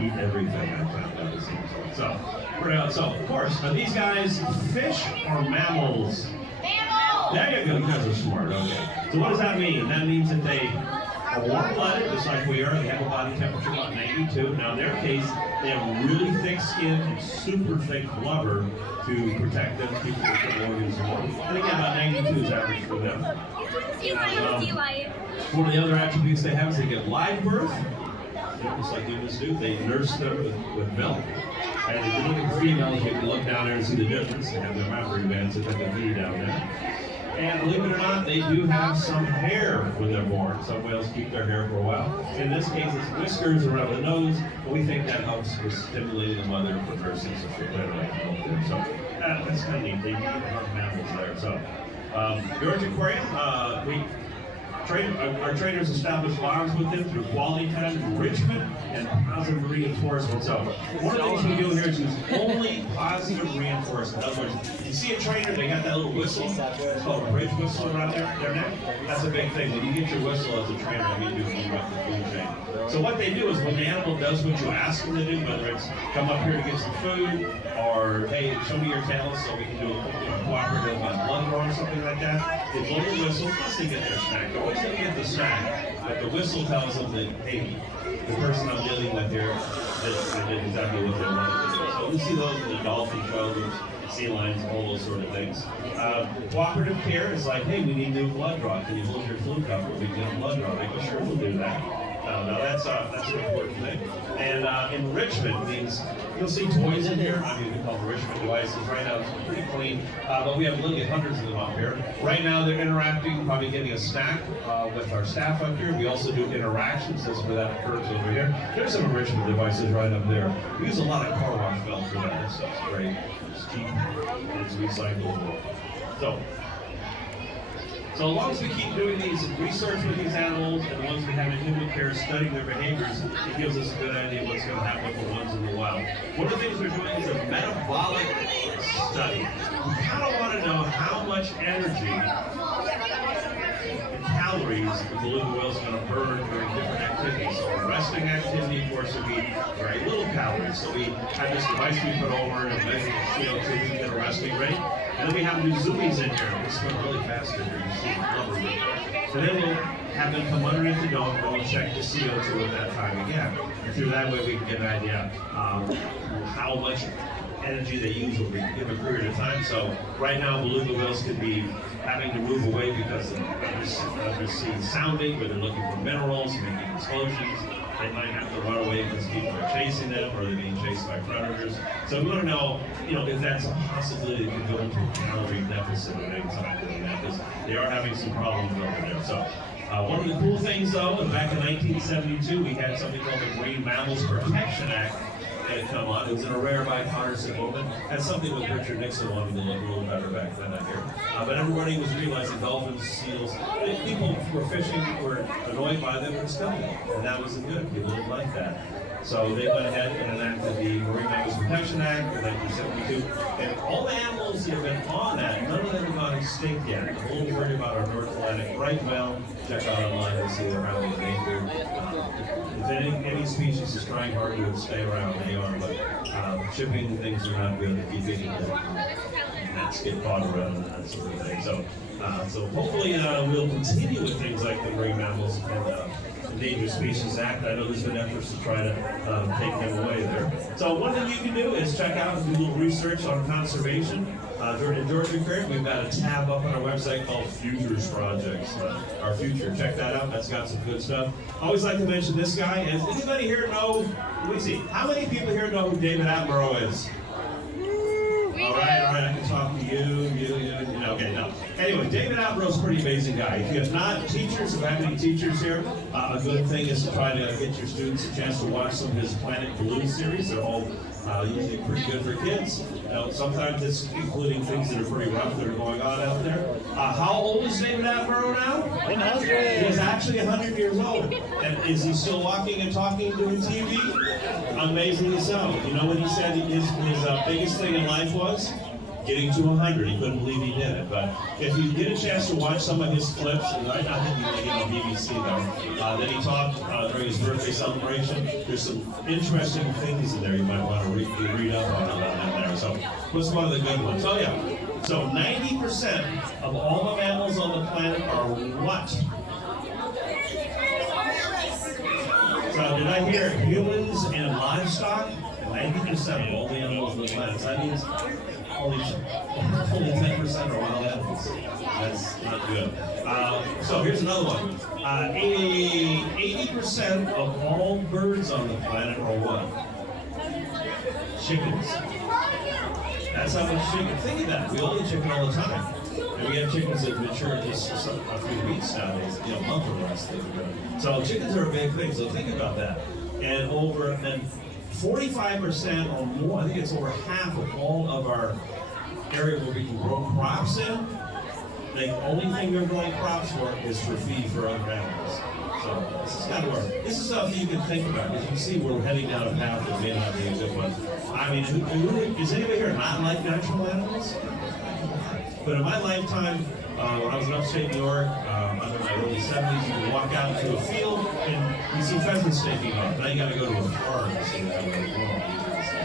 eat everything. I found out it seems like. So of course, are these guys fish or mammals? There you go, you guys are smart, okay. So what does that mean? That means that they are warm-blooded, just like we are. They have a body temperature about 92. Now in their case, they have really thick skin and super thick blubber to protect them, keep their organs warm. And again, about 92 is average for them. One of the other attributes they have is they get live birth. Just like humans do, they nurse them with milk. And if you look at females, you can look down there and see the difference. They have their mammary bands, they've got the V down there. And believe it or not, they do have some hair when they're born. Some whales keep their hair for a while. In this case, it's whiskers around the nose, but we think that helps with stimulating the mother for nursing, so for better health there. So that's kind of neat. They need to have mammals there. So Georgia Aquarium, Our trainers establish bonds with them through quality time enrichment and positive reinforcement. So one of the things we do here is use only positive reinforcement. In other words, you see a trainer, they got that little whistle. It's called a bridge whistle around their neck. That's a big thing. When you get your whistle as a trainer, I mean, you move up the food chain. So what they do is when the animal does what you ask them to do, whether it's come up here to get some food, or hey, show me your tails so we can do a cooperative blood draw or something like that, they blow the whistle, plus they get their snack. They're always going to get the snack, but the whistle tells them that, hey, the person I'm dealing with here, they did exactly what they wanted to do. So we see those in the dolphin shows, sea lions, all those sort of things. Cooperative care is like, hey, we need new blood draw. Can you hold your flu cup or we get a blood draw? They go, sure, we'll do that. Now that's an important thing. And enrichment means you'll see toys in here. I mean, we call them enrichment devices. Right now it's pretty clean, but we have literally hundreds of them up here. Right now they're interacting, probably getting a snack with our staff up here. We also do interactions. That's where that occurs over here. There's some enrichment devices right up there. We use a lot of car wash film for that. That stuff's great. It's cheap. It's recyclable. So as long as we keep doing these research with these animals, and the ones we have in human care, studying their behaviors, it gives us a good idea what's going to happen with the ones in the wild. One of the things we're doing is a metabolic study. We kind of want to know how much energy and calories the beluga whale is going to burn during different activities. So a resting activity, of course, would be very little calories. So we have this device we put over and measure the CO2 to get a resting rate. And then we have new zoomies in here. They swim really fast in here. You see the blubber. And then we'll have them come underneath the dome and we'll check the CO2 at that time again. And through that way we can get an idea how much energy they use over a given period of time. So right now beluga whales could be having to move away because of undersea sounding, where they're looking for minerals, making explosions. They might have to run away because people are chasing them or they're being chased by predators. So we want to know, if that's a possibility that could go into a calorie deficit or anxiety in that, because they are having some problems over there. So one of the cool things though, back in 1972, we had something called the Marine Mammals Protection Act that had come on. It was in a rare bipartisan movement. That's something that Richard Nixon wanted to look a little better back then, I hear. But everybody was realizing dolphins, seals, people were fishing, were annoyed by them, and stunning them. And that wasn't good. People didn't like that. So they went ahead and enacted the Marine Mammals Protection Act in 1972. And all the animals that have been on that, none of them have gone extinct yet. I'm a little worried about our North Atlantic right whale. Check out online and see they're highly endangered. If any species is trying hard to stay around, they are, but shipping things are not good. Keeping nets get caught around and that sort of thing. So hopefully we'll continue with things like the Marine Mammals and Endangered Species Act. I know there's been efforts to try to take them away there. So one thing you can do is check out and do a little research on conservation. During the Georgia Aquarium, we've got a tab up on our website called Futures Projects. Our future, check that out. That's got some good stuff. I always like to mention this guy. Does anybody here know? Let me see. How many people here know who David Attenborough is? All right, I can talk to you, okay, no. Anyway, David Attenborough's a pretty amazing guy. If you have not teachers, if I have any teachers here, a good thing is to try to get your students a chance to watch some of his Planet Blue series. They're all usually pretty good for kids. Sometimes it's including things that are pretty rough that are going on out there. How old is David Attenborough now? 100. He's actually 100 years old. And is he still walking and talking and doing TV? Amazingly so. You know what he said his biggest thing in life was? Getting to 100. He couldn't believe he did it. But if you get a chance to watch some of his clips, and I think you can get on BBC though, then he talked during his birthday celebration. There's some interesting things in there you might want to read up on about there. So what's one of the good ones? Oh yeah. So 90% of all the mammals on the planet are what? So did I hear humans and livestock? 90% of all the animals on the planet. So that means only 10% are wild animals. That's not good. So here's another one. 80% of all birds on the planet are what? Chickens. That's how much chicken. Think of that. We all eat chicken all the time. And we have chickens that mature just a few weeks nowadays, a month or less. So chickens are a big thing, so think about that. And 45% or more, I think it's over half of all of our area where we can grow crops in, The only thing they're buying crops for is for feed for other animals. So this is kind of where, this is something you can think about. As you can see, we're heading down a path that may not be a good one. I mean, does anybody here not like natural animals? But in my lifetime, when I was in upstate New York, under my early 70s, you could walk out to a field and you see pheasants taking off. Now you got to go to a farm to see that where they're growing.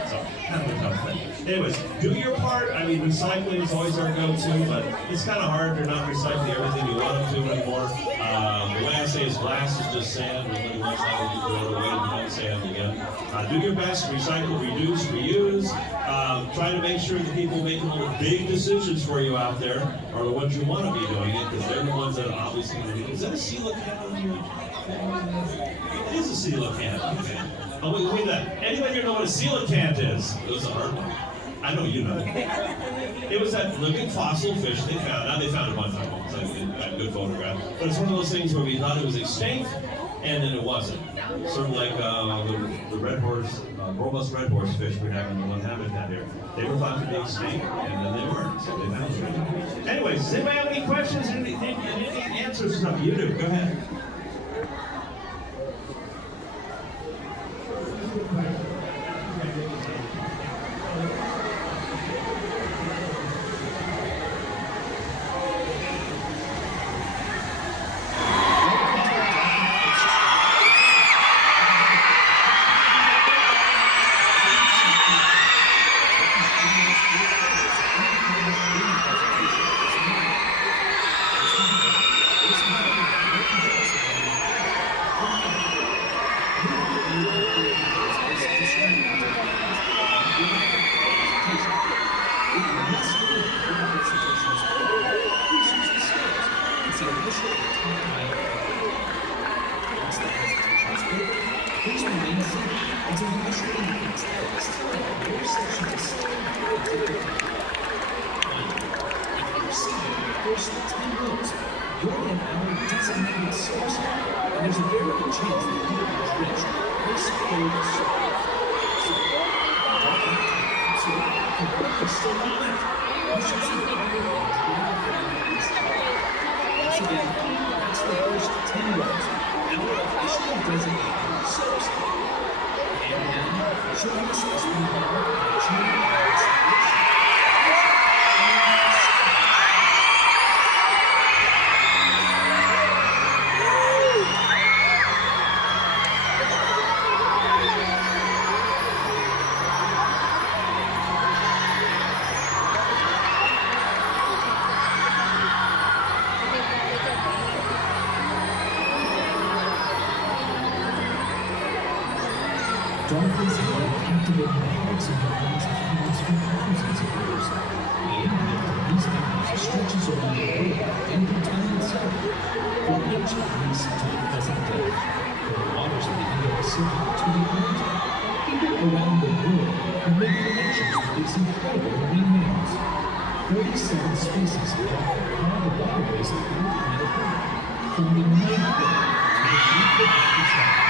So kind of a tough thing. Anyways, do your part. I mean, recycling is always our go-to, but it's kind of hard. They're not recycling everything you want them to anymore. The way I say is glass is just sand. We really want that to throw it away and become sand again. Do your best. Recycle, reduce, reuse. Try to make sure the people making the big decisions for you out there are the ones you want to be doing it, because they're the ones that are obviously going to be. Is that a coelacanth on here? It is a coelacanth. Okay. Oh, wait, anybody here know what a coelacanth is? It was a hard one. I know you know. It was that living fossil fish they found. Now they found a bunch of them. It's like a good photograph. But it's one of those things where we thought it was extinct, and then it wasn't. Sort of like the red horse, robust red horse fish we have in the one habitat here. They were thought to be extinct, and then they weren't. So they found them. Anyways, does anybody have any questions? Any answers? No, you do. Go ahead. Dolphins have captivated the hearts and minds of humans for thousands of years. The impact of these animals stretches around the world and from time itself, from ancient Greece to the present day, from the waters of the Indo-Pacific to the Atlantic. People around the world have made connections with these incredible marine mammals. 37 species of dolphin are the waterways of our planet Earth, from the North Pole to the Great Lakes.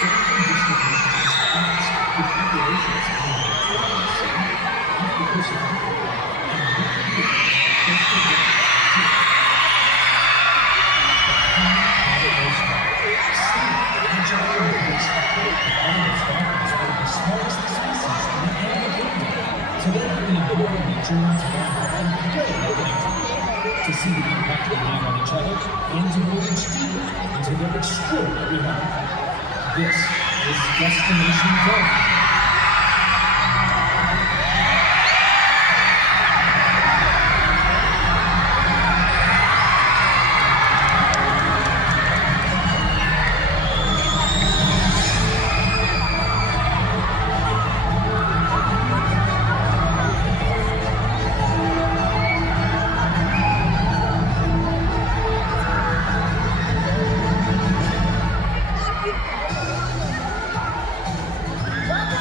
Dolphin distribution is fast, with populations of the Mediterranean Sea, off the coast of Africa, and rapidly across the world. So they're having a board and journeys around and very opening time to see the impact they have on each other and to voyage deeper into their extraordinary life. This is Destination Dolphin. Welcome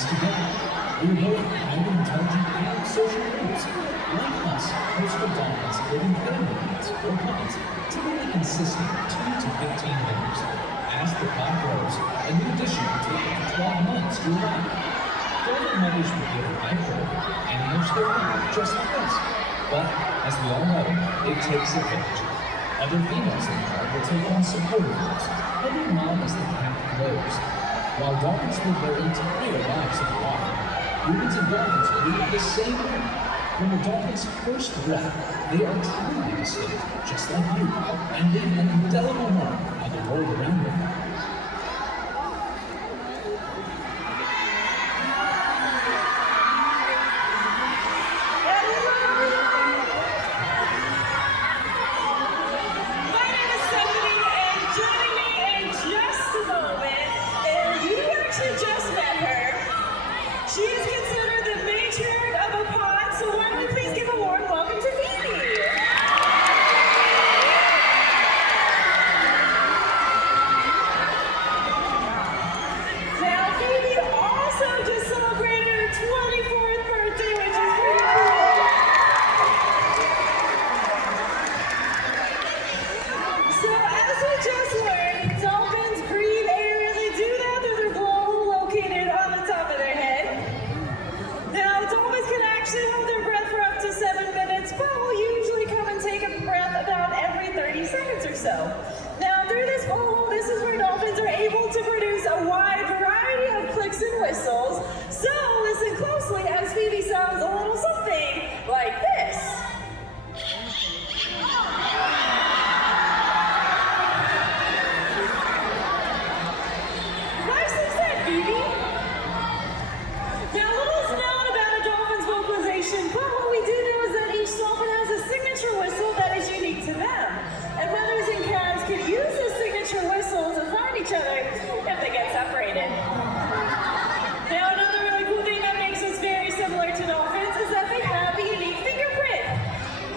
this together. We are both highly intelligent and social animals. Like us, coastal dolphins live in families or pods, typically consisting of 2 to 15 members. As the pod grows, a new addition will take up to 12 months to arrive. Dolphin mothers will give live birth and nurse their young just like us. But, as we all know, it takes a village. Other females in the pod will take on supportive roles, helping mom as the pack grows. While dolphins live their entire lives in the water, humans and dolphins breathe the same air. From a dolphin's first breath, they are truly distinct, just like you, and leave an indelible mark on the world around them. She is considered the matriarch of a pod, so why don't we please give a warm welcome to Phoebe? Now, Phoebe also just celebrated her 24th birthday, which is pretty cool. So, as we just learned, dolphins breathe air, and they do that through their blowhole located on the top of their head. Now, dolphins can actually hold their breath for up to 7 minutes, but will usually come and take a breath about every 30 seconds or so. Now, through this blowhole, this is where dolphins are able to produce a wide variety of clicks and whistles. So, listen closely as Phoebe sounds a little something like this. Nicely said, Phoebe. Now, little is known about a dolphin's vocalization, but what we do know is that each dolphin has a signature whistle that is unique to them. And mothers and calves can use this signature whistle to find each other if they get separated. Now, another really cool thing that makes us very similar to dolphins is that they have a unique fingerprint.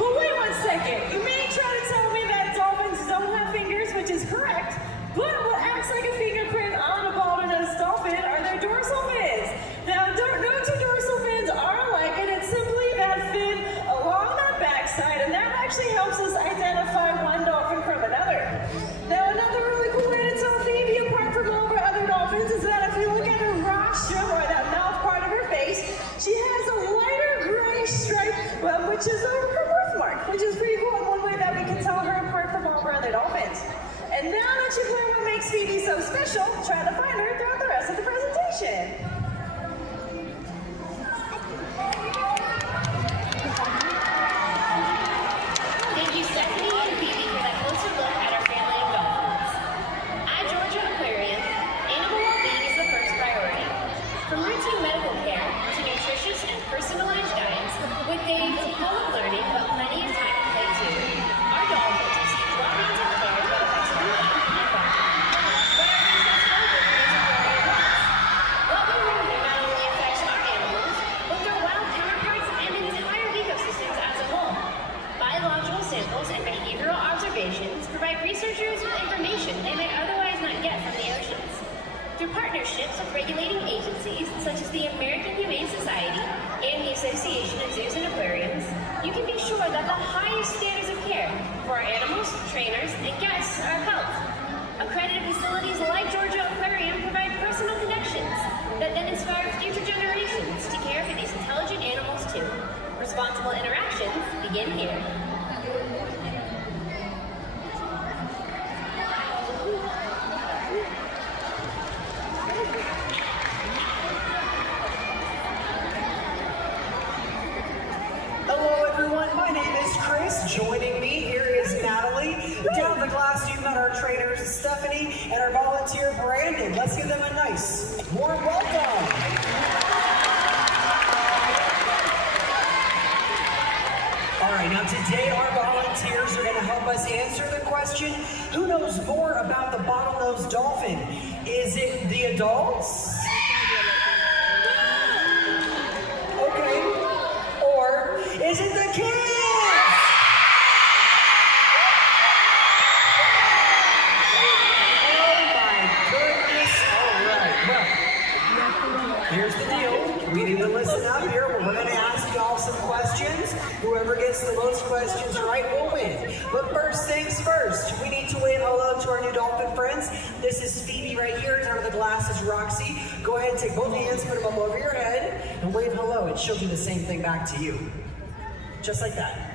But wait 1 second. You may try to tell me that dolphins don't have fingers, which is correct, but what acts like a fingerprint on a bottlenose dolphin are their dorsal fins. Now, no 2 dorsal fins are alike, and it's simply that fin along that backside, and that actually helps us identify one dolphin from another. Now, another really cool way to tell Phoebe apart from all of our other dolphins is that if you look at her rostrum, or that mouth part of her face, she has a lighter gray stripe, which is her birthmark, which is pretty cool, and one way that we can tell her apart from all of our other dolphins. And now that you've learned what makes Phoebe so special, try to find her throughout the rest of the presentation. Thank you, Stephanie and Phoebe, for that closer look at our family of dolphins. At Georgia Aquarium, animal well-being is the first priority. From routine medical care to nutritious and personalized diets, with days full of learning but plenty of time to play too, our dolphins receive well-rounded care that affects food and bonding. But our business focus is aquarium health. What we learn here not only affects our animals, but their wild counterparts and entire ecosystems as a whole. Biological samples and behavioral observations provide researchers with information they may otherwise not get from the oceans. Through partnerships with regulating agencies such as the American Humane Society and the Association of Zoos and Aquariums, you can be sure that the highest standards of care for our animals, trainers, and guests are upheld. Accredited facilities like Georgia Aquarium provide personal connections that then inspire future generations to care for these intelligent animals too. Responsible interactions begin here. Hello everyone, my name is Chris. Joining me here is Natalie. Down the glass you've met our trainers Stephanie and our volunteer Brandon. Let's give them a nice warm welcome. All right, now today our volunteers are going to help us answer the question, who knows more about the bottlenose dolphin? Is it the adults? Okay. Or is it the kids? Oh my goodness. All right, well, here's the deal. listen up here. We're going to ask y'all some questions. Whoever gets the most questions right will win. But first things first, we need to wave hello to our new dolphin friends. This is Phoebe right here, and under the glass is Roxy. Go ahead and take both hands, put them up over your head, and wave hello, and she'll do the same thing back to you. Just like that.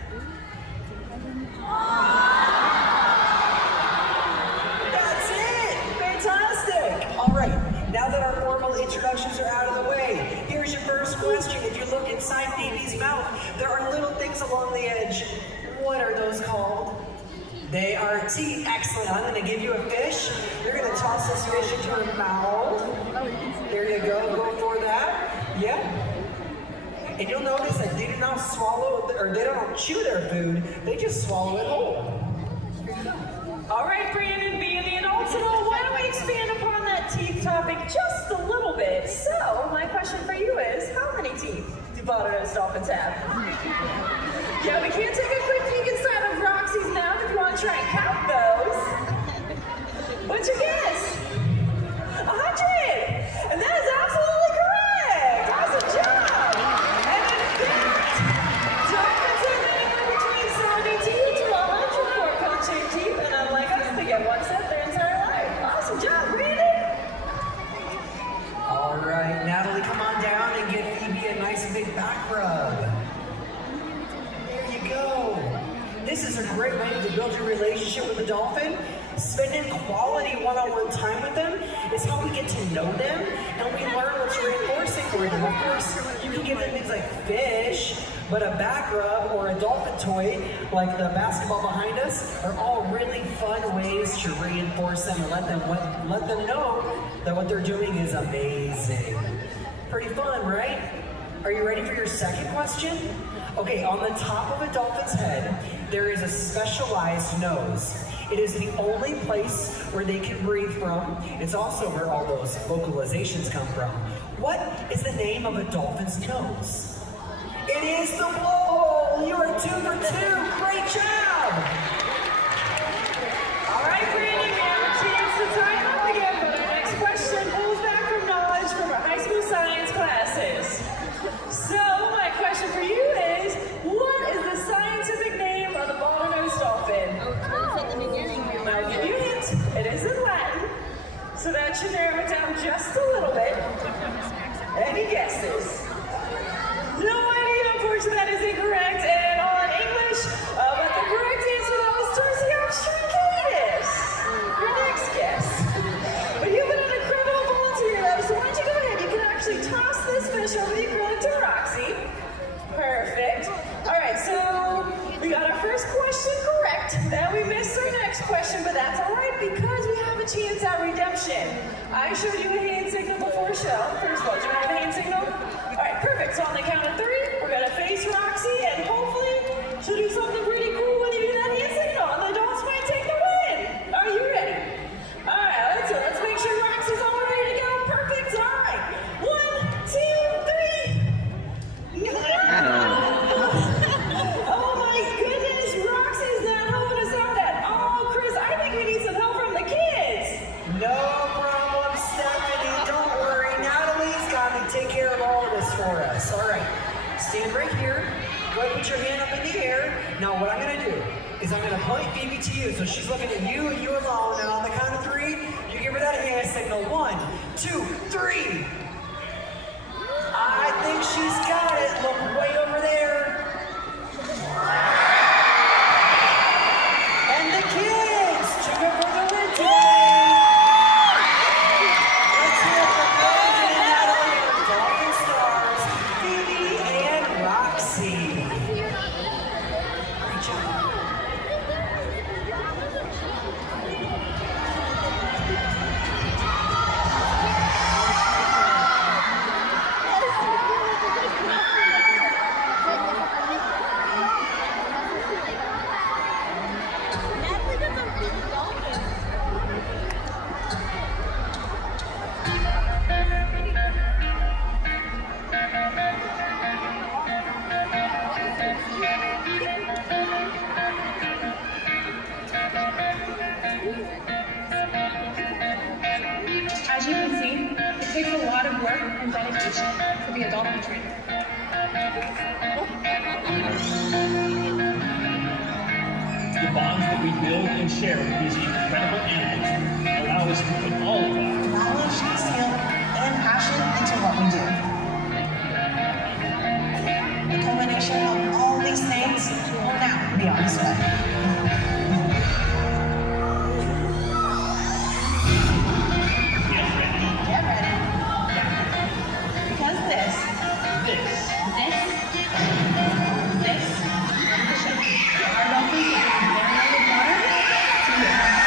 That's it! Fantastic! All right, now that our formal introductions are out of the way, here's your first question. If you look inside Phoebe's mouth, there are little things along the edge. What are those called? They are teeth. Excellent. I'm going to give you a fish. You're going to toss this fish into her mouth. There you go. Go for that. Yeah. And you'll notice that they do not swallow, or they don't chew their food. They just swallow it whole. All right, Brandon, being the adults and all, why don't we expand upon that teeth topic just a little bit? So, my question for you is, how many teeth do bottlenose dolphins have? Yeah, we can't take a quick peek inside of Roxy's mouth if you want to try and count those. What's your guess? 100! And that is absolutely correct! Awesome job! And in fact, dolphins have anywhere between 72 to 100 fork-punctured teeth, and unlike us, they get one set their entire life. Awesome job, Brandon! All right, Natalie, come on down and give Phoebe a nice big back rub. There you go. This is a great way to build your relationship with a dolphin. Spending quality one-on-one time with them is how we get to know them, and we learn what's reinforcing for them. Of course, you can give them things like fish, but a back rub or a dolphin toy, like the basketball behind us, are all really fun ways to reinforce them and let them know that what they're doing is amazing. Pretty fun, right? Are you ready for your second question? Okay, on the top of a dolphin's head, there is a specialized nose. It is the only place where they can breathe from. It's also where all those vocalizations come from. What is the name of a dolphin's nose? It is the blowhole! You are 2 for 2! Great job! All right, Brandon, we have a chance to tie it up again, but our next question pulls back from knowledge from our high school science classes. So, my question for you is, what is the scientific name of the bottlenose dolphin? I'll give you a hint. It is in Latin, so that should narrow it down just a little bit. Any guesses? No idea, unfortunately, that is incorrect, and all in English, but the correct answer though is Torsiops truncatus. Your next guess. But you've been an incredible volunteer though, so why don't you go ahead, you can actually toss this fish over the acrylic to Roxy. Perfect. All right, so we got our first question correct. Then we missed our next question, but that's all right because we have a chance at redemption. I showed you a hand signal before show. First of all, do you want to have a hand signal? All right, perfect. So on the count of 3, we're going to face Roxy, and hopefully she'll do something pretty cool when you do that hand signal, and the adults might take the win. Are you ready? All right, let's make sure Roxy's all ready to go. Perfect. All right. 1, 2, 3. Oh my goodness, Roxy's not helping us out at all. Chris, I think we need some help from the kids. No problem, Stephanie. Don't worry. Natalie's got to take care of all of this for us. All right, stand right here. Go ahead and put your hand up in the air. Now what I'm going to do is I'm going to point Phoebe to you. So she's looking at you and you alone. Now on the count of 3, you give her that hand signal. 1, 2, 3. I think she's got it. Look way over there. And the kids took it for the win today. Let's hear it for Brandon and Natalie, Dolphin Stars, Phoebe and Roxy. Great job. As you can see, it takes a lot of work and dedication to be a dolphin trainer. The bonds that we build and share with these incredible animals allow us to put all of our knowledge, skill, and passion into what we do. The culmination of all these things will now be on display. Get ready. Because this our dolphins will from their native water to here.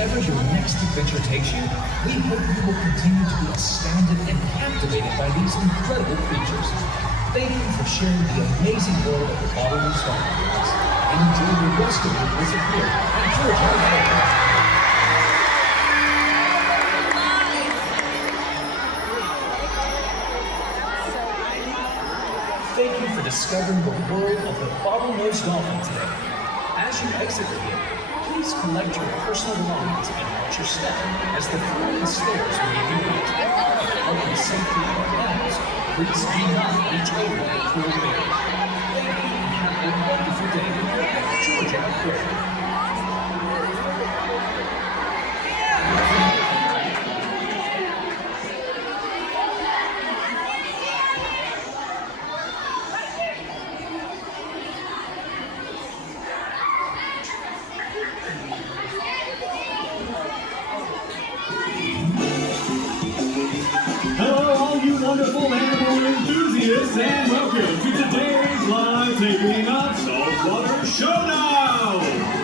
wherever your next adventure takes you, we hope you will continue to be astounded and captivated by these incredible creatures. Thank you for sharing the amazing world of the bottlenose dolphin with us, and enjoy the rest of your visit here at Georgia Aquarium. Thank you for discovering the world of the bottlenose dolphin today. As you exit the gate, please collect your personal belongings and watch your step as the flying stairs where you meet. To help you safely on animals, please do not reach over the pool barrier. Thank you and have a wonderful day here at Georgia Aquarium. Hello, all you wonderful animal enthusiasts, and welcome to today's live taping of Saltwater Showdown!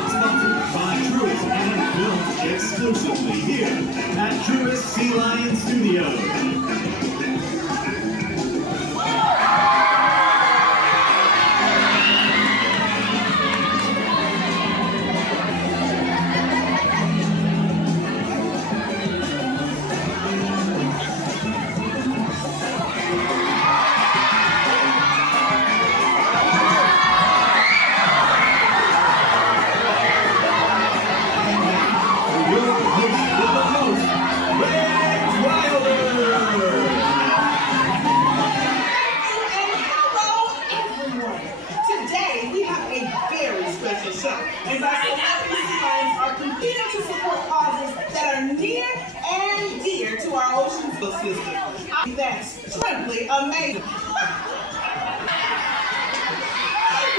Sponsored by Truist and filmed exclusively here at Truist Sea Lion Studios. Today, we have a very special show, as our celebrity sea lions are competing to support causes that are near and dear to our ocean system. That's simply amazing.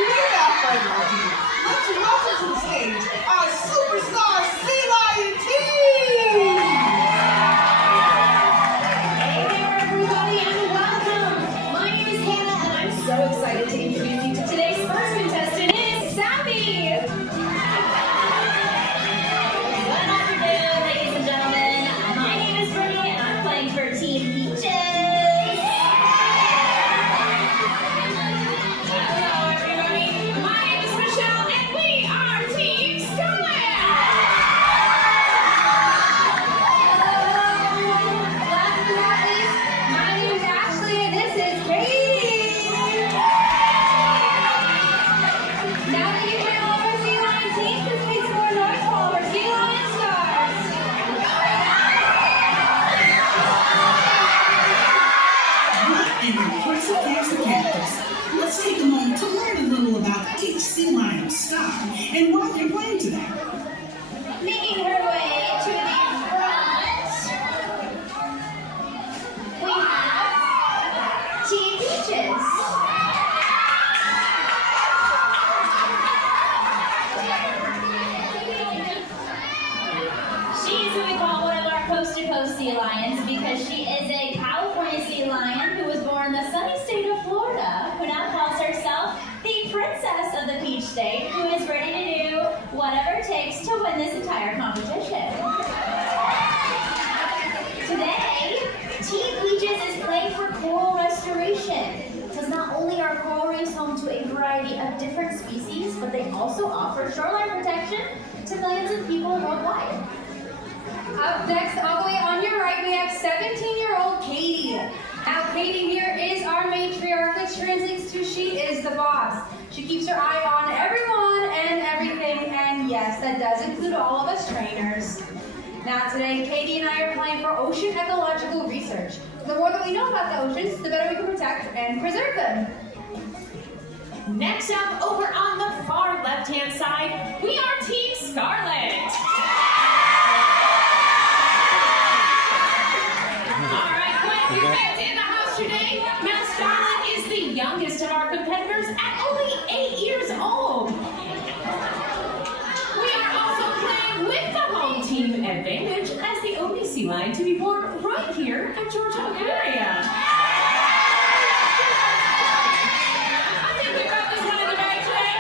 Without further ado, let's welcome to the stage our superstar sea lion team! Hey there, everybody, and welcome! My name is Hannah, and I'm so excited to introduce you to today's first contestant, is Sammy! Good afternoon, ladies and gentlemen. My name is Brittany, and I'm playing for Team Peaches. Hello, everybody. My name is Michelle, and we are Team Scarlet! Last but not least, my name is Ashley and this is Katie. Now that you've met all of our sea lion teams, this makes more noise for all of our sea lion stars. What an impressive cast of characters. Let's take a moment to learn a little about each sea lion star and why they're playing today. Making her way to the front, we have Team Peaches. She's what we call one of our coast-to-coast sea lions because she is a California sea lion who was born in the sunny state of Florida, who now calls herself the princess of the Peach State, who is ready to do whatever it takes to win this entire competition. Today, Team Peaches is playing for coral restoration, because not only are coral reefs home to a variety of different species, but they also offer shoreline protection to millions of people worldwide. Up next, all the way on your right, we have 17-year-old Katie. Now, Katie here is our matriarch, which translates to she is the boss. She keeps her eye on everyone and everything, and yes, that does include all of us trainers. Now, today, Katie and I are playing for ocean ecological research. The more that we know about the oceans, the better we can protect and preserve them. Next up, over on the far left-hand side, we are Team Scarlet. All right, glad you're back in the house today. Now, Scarlet is the youngest of our competitors at only 8 years old. We are also playing with the home team advantage as the only sea lion to be born right here at Georgia Aquarium. I think we got this one in the bag today.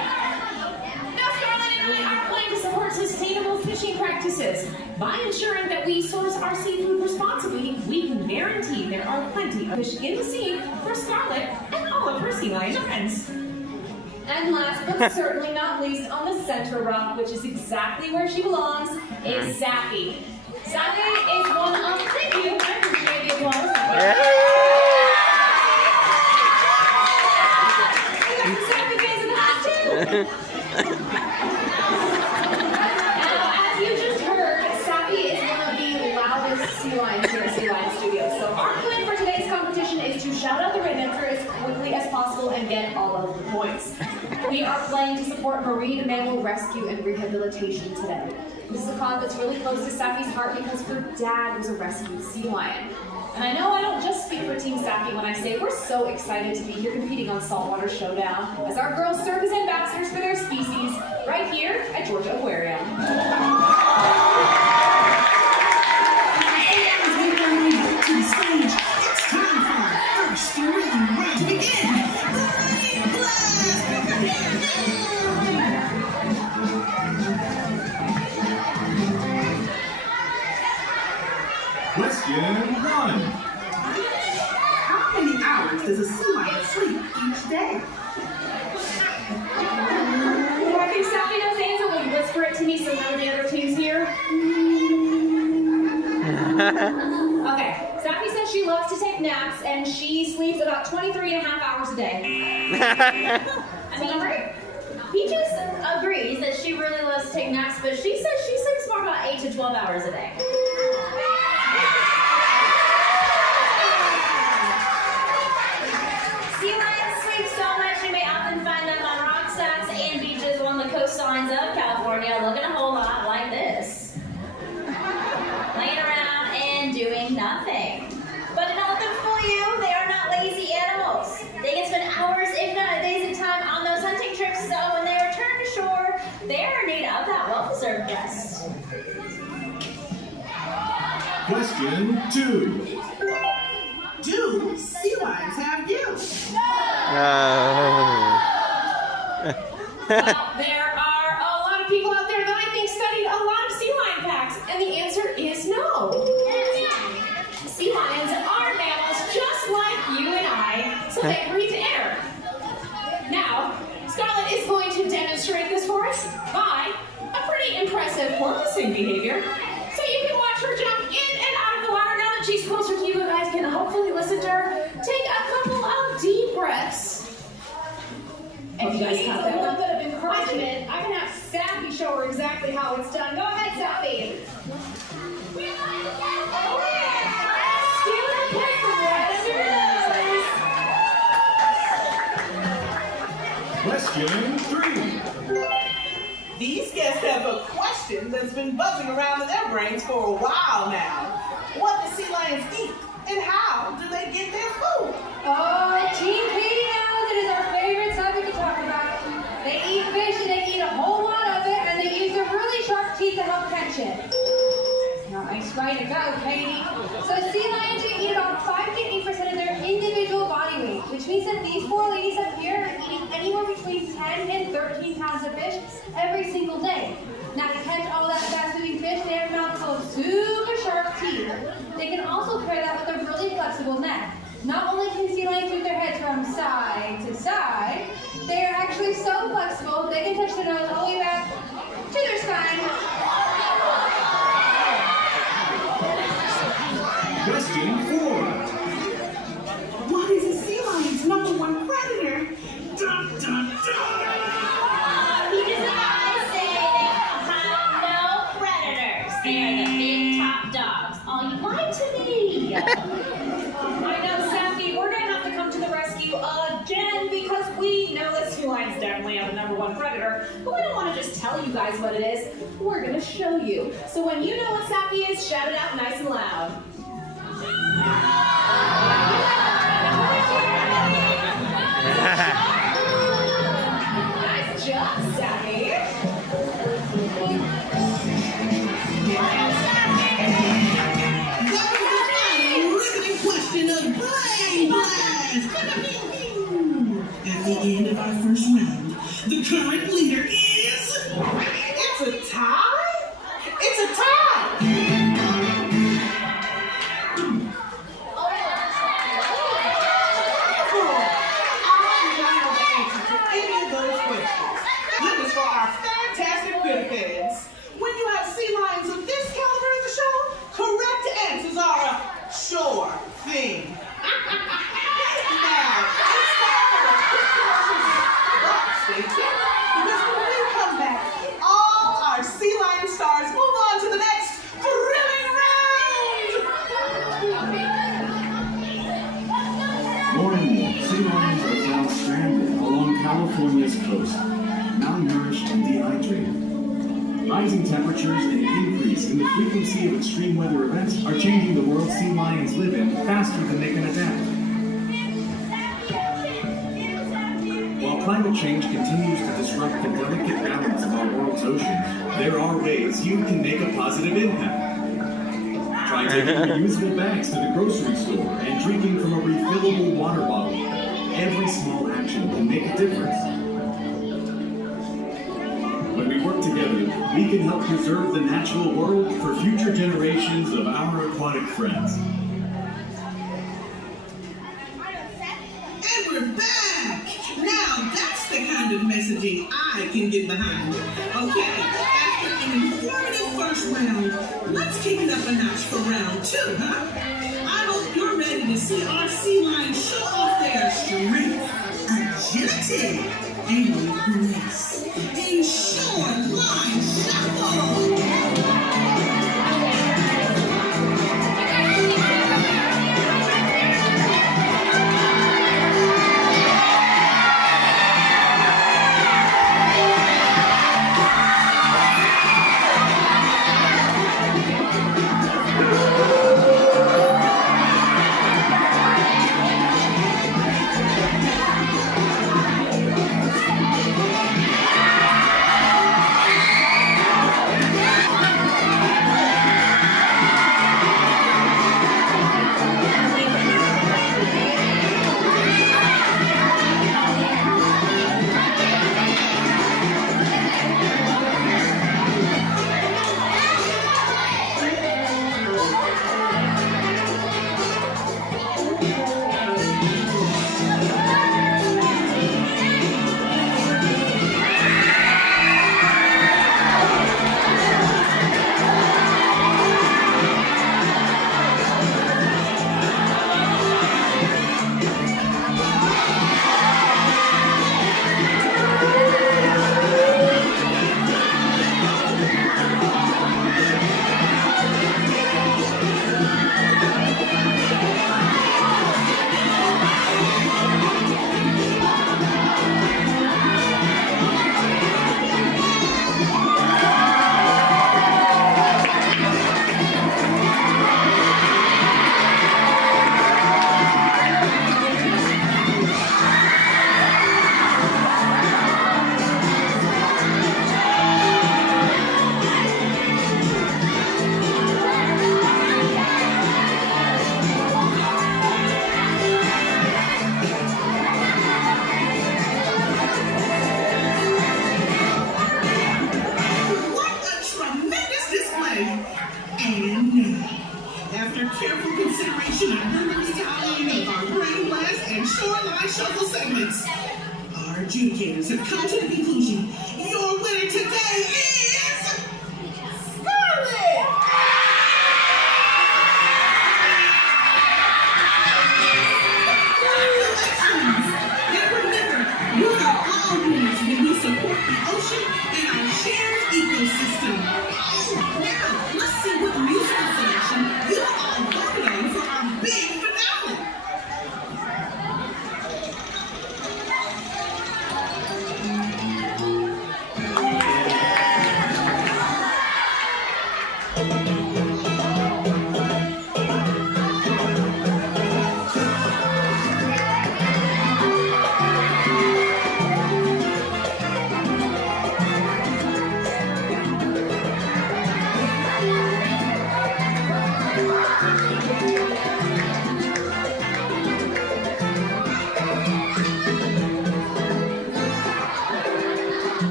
Now, Scarlet and I are playing to support sustainable fishing practices. By ensuring that we source our seafood responsibly, we can guarantee there are plenty of fish in the sea for Scarlet and all of her sea lion friends. And last but certainly not least, on the center rock, which is exactly where she belongs, is Sappy. Sappy is one of, thank you, I appreciate the applause. Sappy fans in the house too. Now, as you just heard, Sappy is one of the loudest sea lions here at Sea Lion Studios. So our plan for today's competition is to shout out the right answer as quickly as possible and get all of the points. We are playing to support marine mammal rescue and rehabilitation today. This is a cause that's really close to Sappy's heart because her dad was a rescued sea lion. And I know I don't just speak for Team Sappy when I say we're so excited to be here competing on Saltwater Showdown as our girls serve as ambassadors for their species right here at Georgia Aquarium. To the stage, it's time for our first thrilling round to begin. Question 1. How many hours does a sea lion sleep each day? I think Sappy knows the answer. Will you whisper it to me so none of the other teams hear? Okay, Sappy says she loves to take naps and she sleeps about 23.5 hours a day. I mean, Peaches agrees that she really loves to take naps, but she says she sleeps for about 8 to 12 hours a day. Sea lions sleep so much you may often find them on rock stacks and beaches along the coastlines of California looking a whole lot like this. Laying around and doing nothing. But don't let them fool you, they are not lazy animals. They can spend hours, if not days at a time, on those hunting trips, so when they return to shore, they are in need of that well-deserved rest. Question 2. Do sea lions have gills? Well, there are a lot of people out there that I think studied a lot of sea lion facts, and the answer is no. Sea lions are mammals just like you and I, so they breathe air. Now, Scarlett is going to demonstrate this for us by a pretty impressive porpoising behavior. So you can watch her jump in and out of the water. Now that she's closer to you, you guys can hopefully listen to her take a couple of deep breaths. If you need a little bit of encouragement, I can have Sappy show her exactly how it's done. Go ahead, Sappy. Steal her plate from right under your nose. Question 3. These guests have a question that's been buzzing around in their brains for a while now. What do sea lions eat? And how do they get their food? Oh, Team Katie knows it is our favorite subject to talk about. They eat fish and they eat a whole lot of it, and they use their really sharp teeth to help catch it. Nice way to go, Katie. So sea lions eat about 5 to 8% of their individual body weight, which means that these 4 ladies up here are eating anywhere between 10 and 13 pounds of fish every single day. Now to catch all that fast-moving fish, they have mouths full of super sharp teeth. They can also pair that with a really flexible neck. Not only can sea lions move their heads from side to side, they are actually so flexible they can touch their nose all the way back to their spine. Question 4. What is a sea lion's #1 predator? Dun, dun, dun. He does not say they have no predators. They are the big top dogs. Oh, you lied to me. I know, Sappy, we're going to have to come to the rescue again because we know that sea lions definitely have the #1 predator, but we don't want to just tell you guys what it is. We're going to show you. So when you know what Sappy is, shout it out nice and loud. Nice job, Sappy. Riveting question of Brain Blast! At the end of our first round, the current leader is... It's a tie? It's a tie! California's coast, malnourished and dehydrated. Rising temperatures and an increase in the frequency of extreme weather events are changing the world sea lions live in faster than they can adapt. While climate change continues to disrupt the delicate balance of our world's oceans, there are ways you can make a positive impact. Try taking reusable bags to the grocery store and drinking from a refillable water bottle. Every small action can make a difference. When we work together, we can help preserve the natural world for future generations of our aquatic friends. And we're back! Now that's the kind of messaging I can get behind. Okay, after an informative first round, let's kick it up a notch for round 2, huh? I hope you're ready to see our sea lions show off their strength, agility, and grace. In shoreline shuffle! Adjudicators have come to the conclusion your winner today is Scarlet! Congratulations! And remember, we are all winners when we support the ocean and our shared ecosystem. Now, let's see what musical selection you all voted on for our big finale.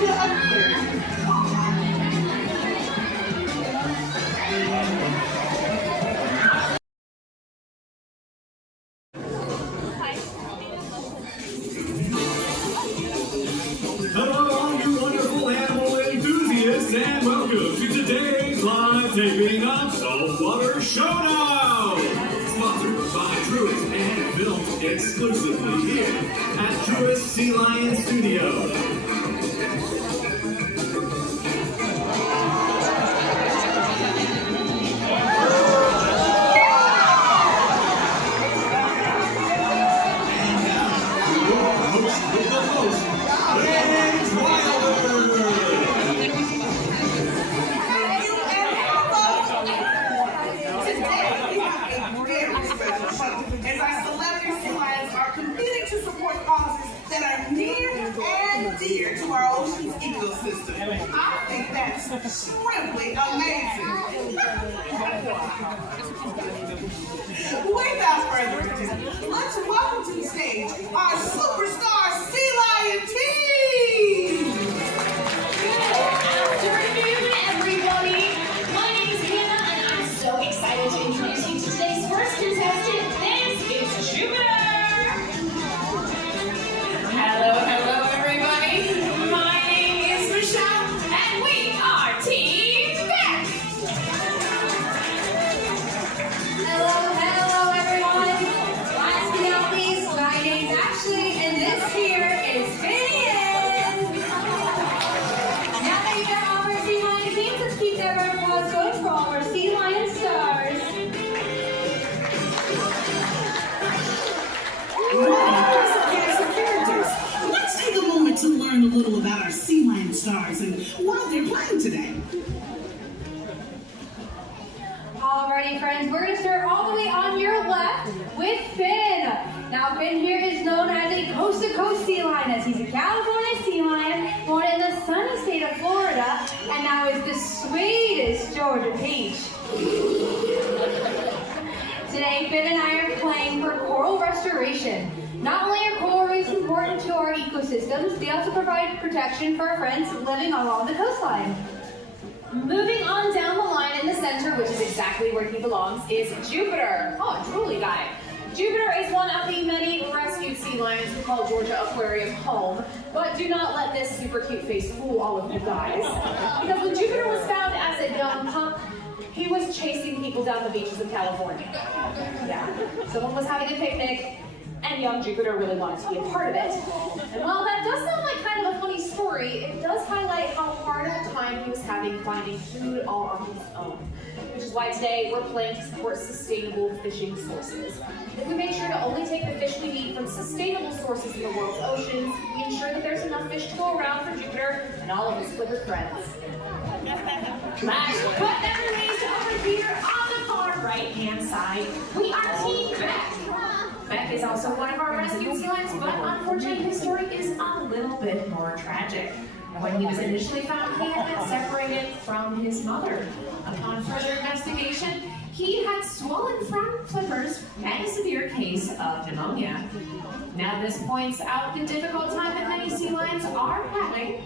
Georgia Aquarium. Hello, all you wonderful animal enthusiasts, and welcome to today's live taping of Saltwater Showdown! Sponsored by Truist and filmed exclusively here at Truist Sea Lion Studio. As our celebrity sea lions are committing to support causes that are near and dear to our ocean's ecosystem. I think that's simply amazing. Without further ado, let's welcome to the stage our superstar sea lion team. Good afternoon, everybody. My name is Hannah, and I'm so excited to introduce you to today's first contestant. This is Jupiter. Hello, everybody. My name is Michelle, and we are Team Beck. Hello, everyone. Last but not least, my name's Ashley, and this here is Vivian. Now that you got all our sea lion teams, let's keep that round of applause going for all our sea lion stars. Let's take a moment to learn a little about our sea lion stars and why they're playing today. Alrighty, friends, we're going to start all the way on your left with Finn. Now, Finn here is known as a coast-to-coast sea lioness. He's a California sea lion, born in the sunny state of Florida, and now is the sweetest Georgia peach. Today, Finn and I are playing for coral restoration. Not only are coral reefs important to our ecosystems, they also provide protection for our friends living along the coastline. Moving on down the line in the center, which is exactly where he belongs, is Jupiter. Oh, drooly guy. Jupiter is one of the many rescued sea lions who call Georgia Aquarium home, but do not let this super cute face fool all of you guys. Because when Jupiter was found as a young pup, he was chasing people down the beaches of California. Yeah, someone was having a picnic, and young Jupiter really wanted to be a part of it. And while that does sound like kind of a funny story, it does highlight how hard of a time he was having finding food all on his own. Which is why today we're playing to support sustainable fishing sources. If we make sure to only take the fish we need from sustainable sources in the world's oceans, we ensure that there's enough fish to go around for Jupiter and all of his flipper friends. Last but never least, over here on the far right-hand side, we are Team Beck. Beck is also one of our rescued sea lions, but unfortunately his story is a little bit more tragic. When he was initially found, he had been separated from his mother. Upon further investigation, he had swollen front flippers and a severe case of pneumonia. Now this points out the difficult time that many sea lions are having,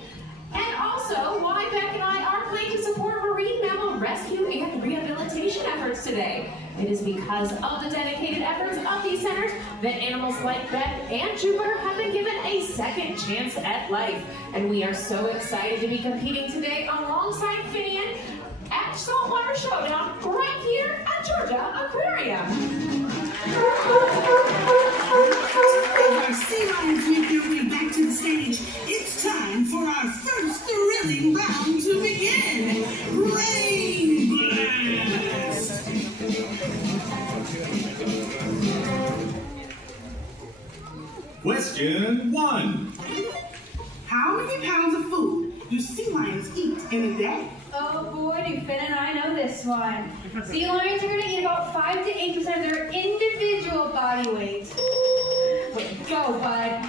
and also why Beck and I are playing to support marine mammal rescue and rehabilitation efforts today. It is because of the dedicated efforts of these centers that animals like Beck and Jupiter have been given a second chance at life. And we are so excited to be competing today alongside Finian at Saltwater Showdown right here at Georgia Aquarium. As our sea lions make their way back to the stage, it's time for our first thrilling round to begin. Rain Blast! Question 1. How many pounds of food do sea lions eat in a day? Oh boy, do Finn and I know this one. Sea lions are going to eat about 5 to 8% of their individual body weight. Way to go, bud.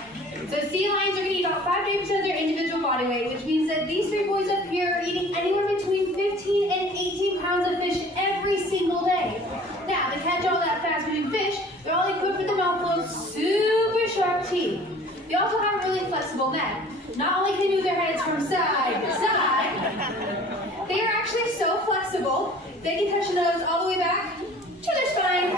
So sea lions are going to eat about 5 to 8% of their individual body weight, which means that these three boys up here are eating anywhere between 15 and 18 pounds of fish every single day. Now, to catch all that fast-moving fish, they're all equipped with a mouthful of super sharp teeth. They also have a really flexible neck. Not only can they move their heads from side to side, they are actually so flexible, they can touch the nose all the way back to their spine.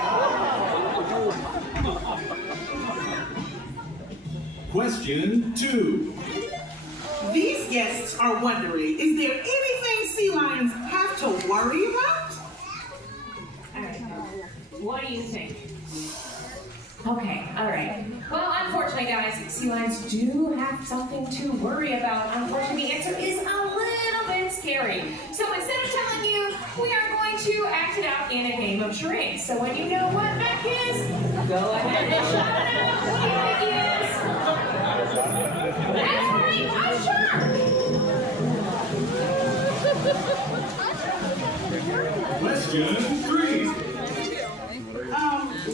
Question 2. These guests are wondering, is there anything sea lions have to worry about? Alright, what do you think? Okay, alright. Well, unfortunately, guys, sea lions do have something to worry about. Unfortunately, the answer is a little bit scary. So instead of telling you, we are going to act it out in a game of charades. So when you know what that is, go ahead and shout it out. What do you think it is? That's right, a shark! Question 3.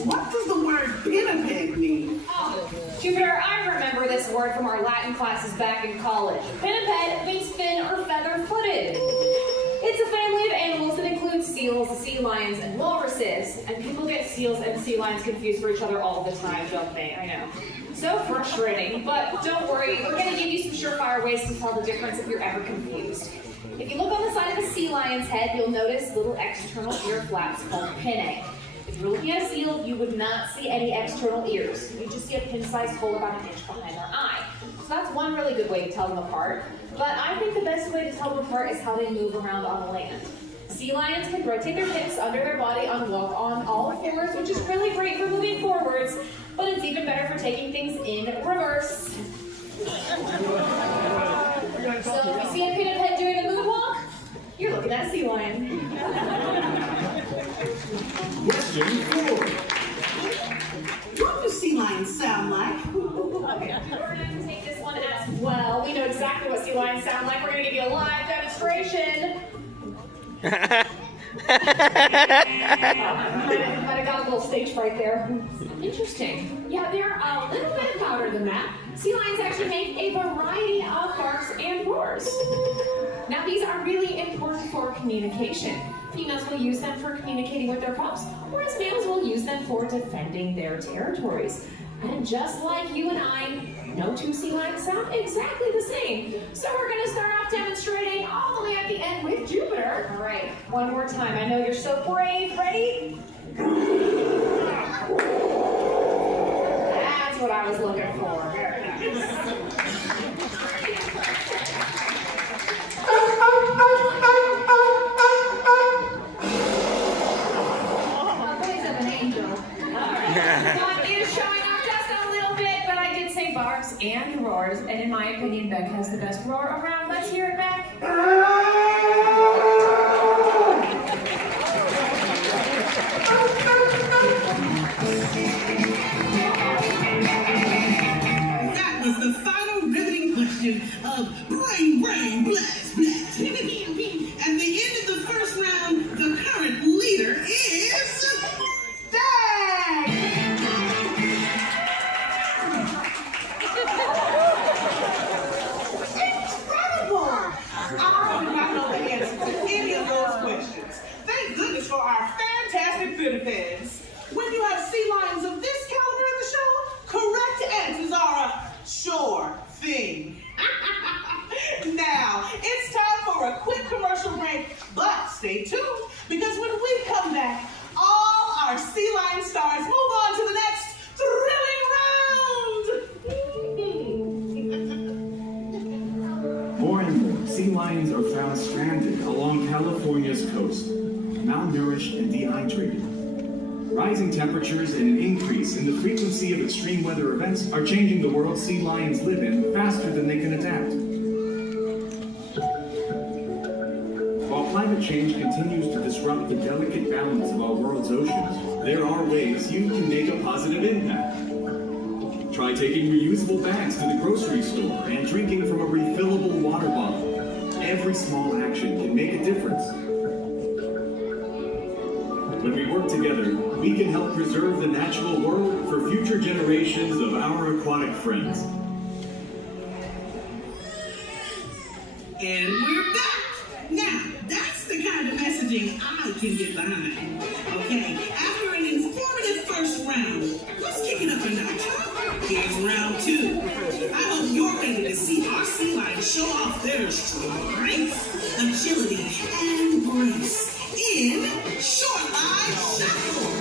What does the word pinniped mean? Oh, Jupiter, I remember this word from our Latin classes back in college. Pinniped means fin or feather-footed. It's a family of animals that includes seals, sea lions, and walruses. And people get seals and sea lions confused for each other all the time, don't they? I know. So frustrating, but don't worry, we're going to give you some surefire ways to tell the difference if you're ever confused. If you look on the side of a sea lion's head, you'll notice little external ear flaps called pinnae. If you're looking at a seal, you would not see any external ears. You just see a pin-sized hole about an inch behind their eye. So that's one really good way to tell them apart. But I think the best way to tell them apart is how they move around on land. Sea lions can rotate their hips under their body and walk on all fours, which is really great for moving forwards, but it's even better for taking things in reverse. So if you see a pinniped doing a moonwalk, you're looking at a sea lion. Question 4. What do sea lions sound like? Okay, we're going to take this one as well. We know exactly what sea lions sound like. We're going to give you a live demonstration. Might have got a little stage fright there. Interesting. Yeah, they're a little bit louder than that. Sea lions actually make a variety of barks and roars. Now, these are really important for communication. Females will use them for communicating with their pups, whereas males will use them for defending their territories. And just like you and I, no two sea lions sound exactly the same. So we're going to start off demonstrating all the way at the end with Jupiter. All right, one more time. I know you're so brave. Ready? That's what I was looking for. Very nice. One is showing off just a little bit, but I did say barks and roars, and in my opinion, Beck has the best roar around. Let's hear it, Beck. That was the final riveting question of brain, blast, blast. At the end of the first round, the current leader is Dag! Incredible! I did not know the answer to any of those questions. Thank goodness for our fantastic pinnipeds. When you have sea lions of this caliber in the show, correct answers are a sure thing. Now, it's time for a quick commercial break, but stay tuned, because when we come back, all our sea lion stars move on to the next thrilling round. More and more sea lions are found stranded along California's coast, malnourished and dehydrated. Rising temperatures and an increase in the frequency of extreme weather events are changing the world sea lions live in faster than they can adapt. While climate change continues to disrupt the delicate balance of our world's oceans, there are ways you can make a positive impact. Try taking reusable bags to the grocery store and drinking from a refillable water bottle. Every small action can make a difference. When we work together, we can help preserve the natural world for future generations of our aquatic friends. And we're back. Now, that's the kind of messaging I can get behind. Okay, after an informative first round, let's kick it up a notch. Here's round two. show off their strength, agility, and grace in Shoreline Shuffle.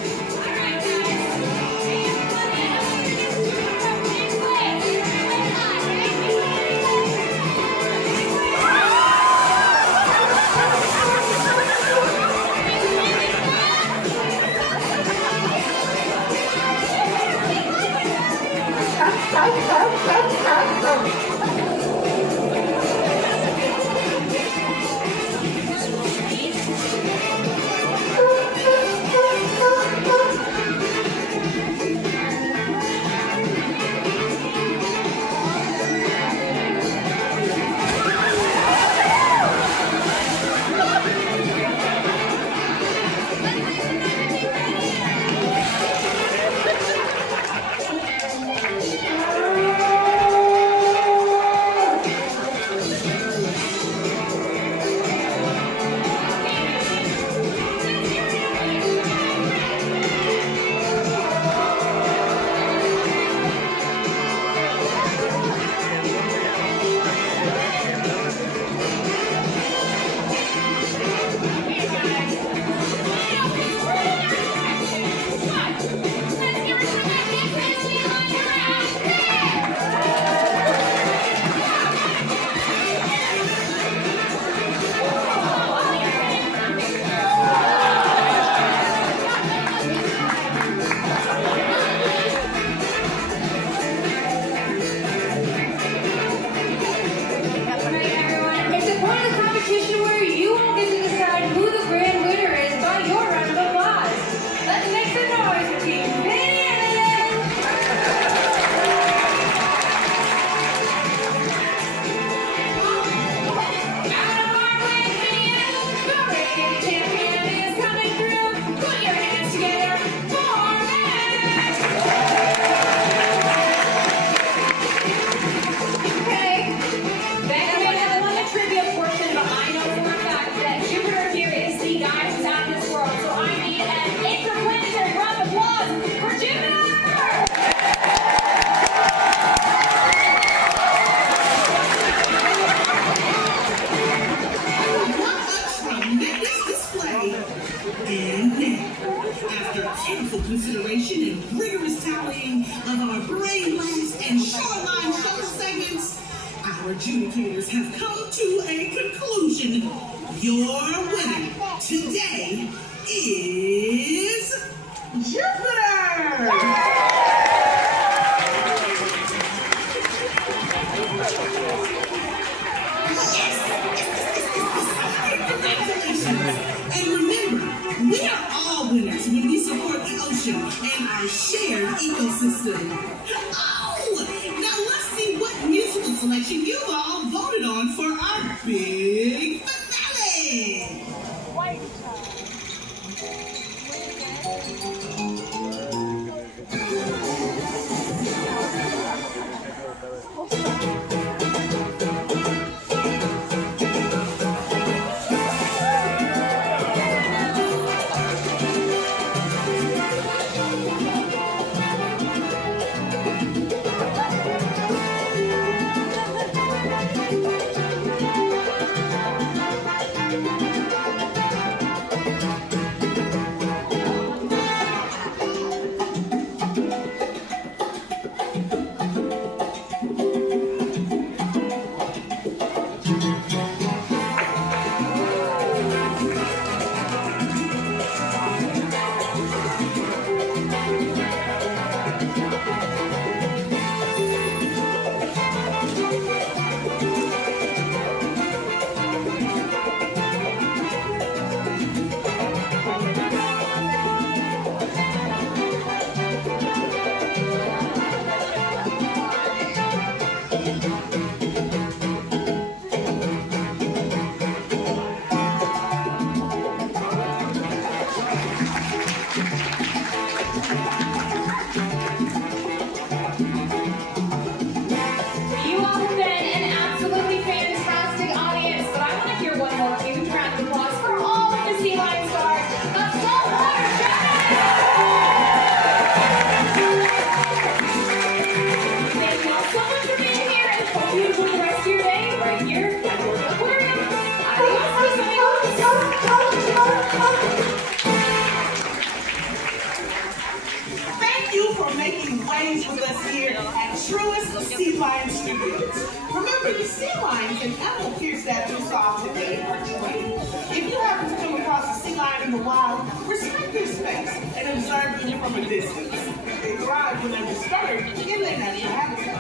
It's a part of the competition where you all get to decide who the grand winner is by your round of applause. Let's make some noise for Team Penny champion is coming through. Put your hands together for that. Okay. Then we have one trivia portion, but I know for a fact that Jupiter here is the guy who's out of this world. So I need an interplanetary round of applause for Jupiter! What a tremendous display! And now, after careful consideration and rigorous tallying of our brain blast and shoreline shuffle segments, our adjudicators have come to a conclusion. Your winner today is Jupiter! And remember, we are all winners when we support the ocean and our shared ecosystem. Oh, now let's see what musical selection you've all voted on for our big finale. lions with us here at Truist Sea Lion Studios. Remember, the sea lions and animal peers that you saw today are trained. If you happen to come across a sea lion in the wild, respect their space and observe them from a distance. They thrive when they're disturbed in their natural habitat.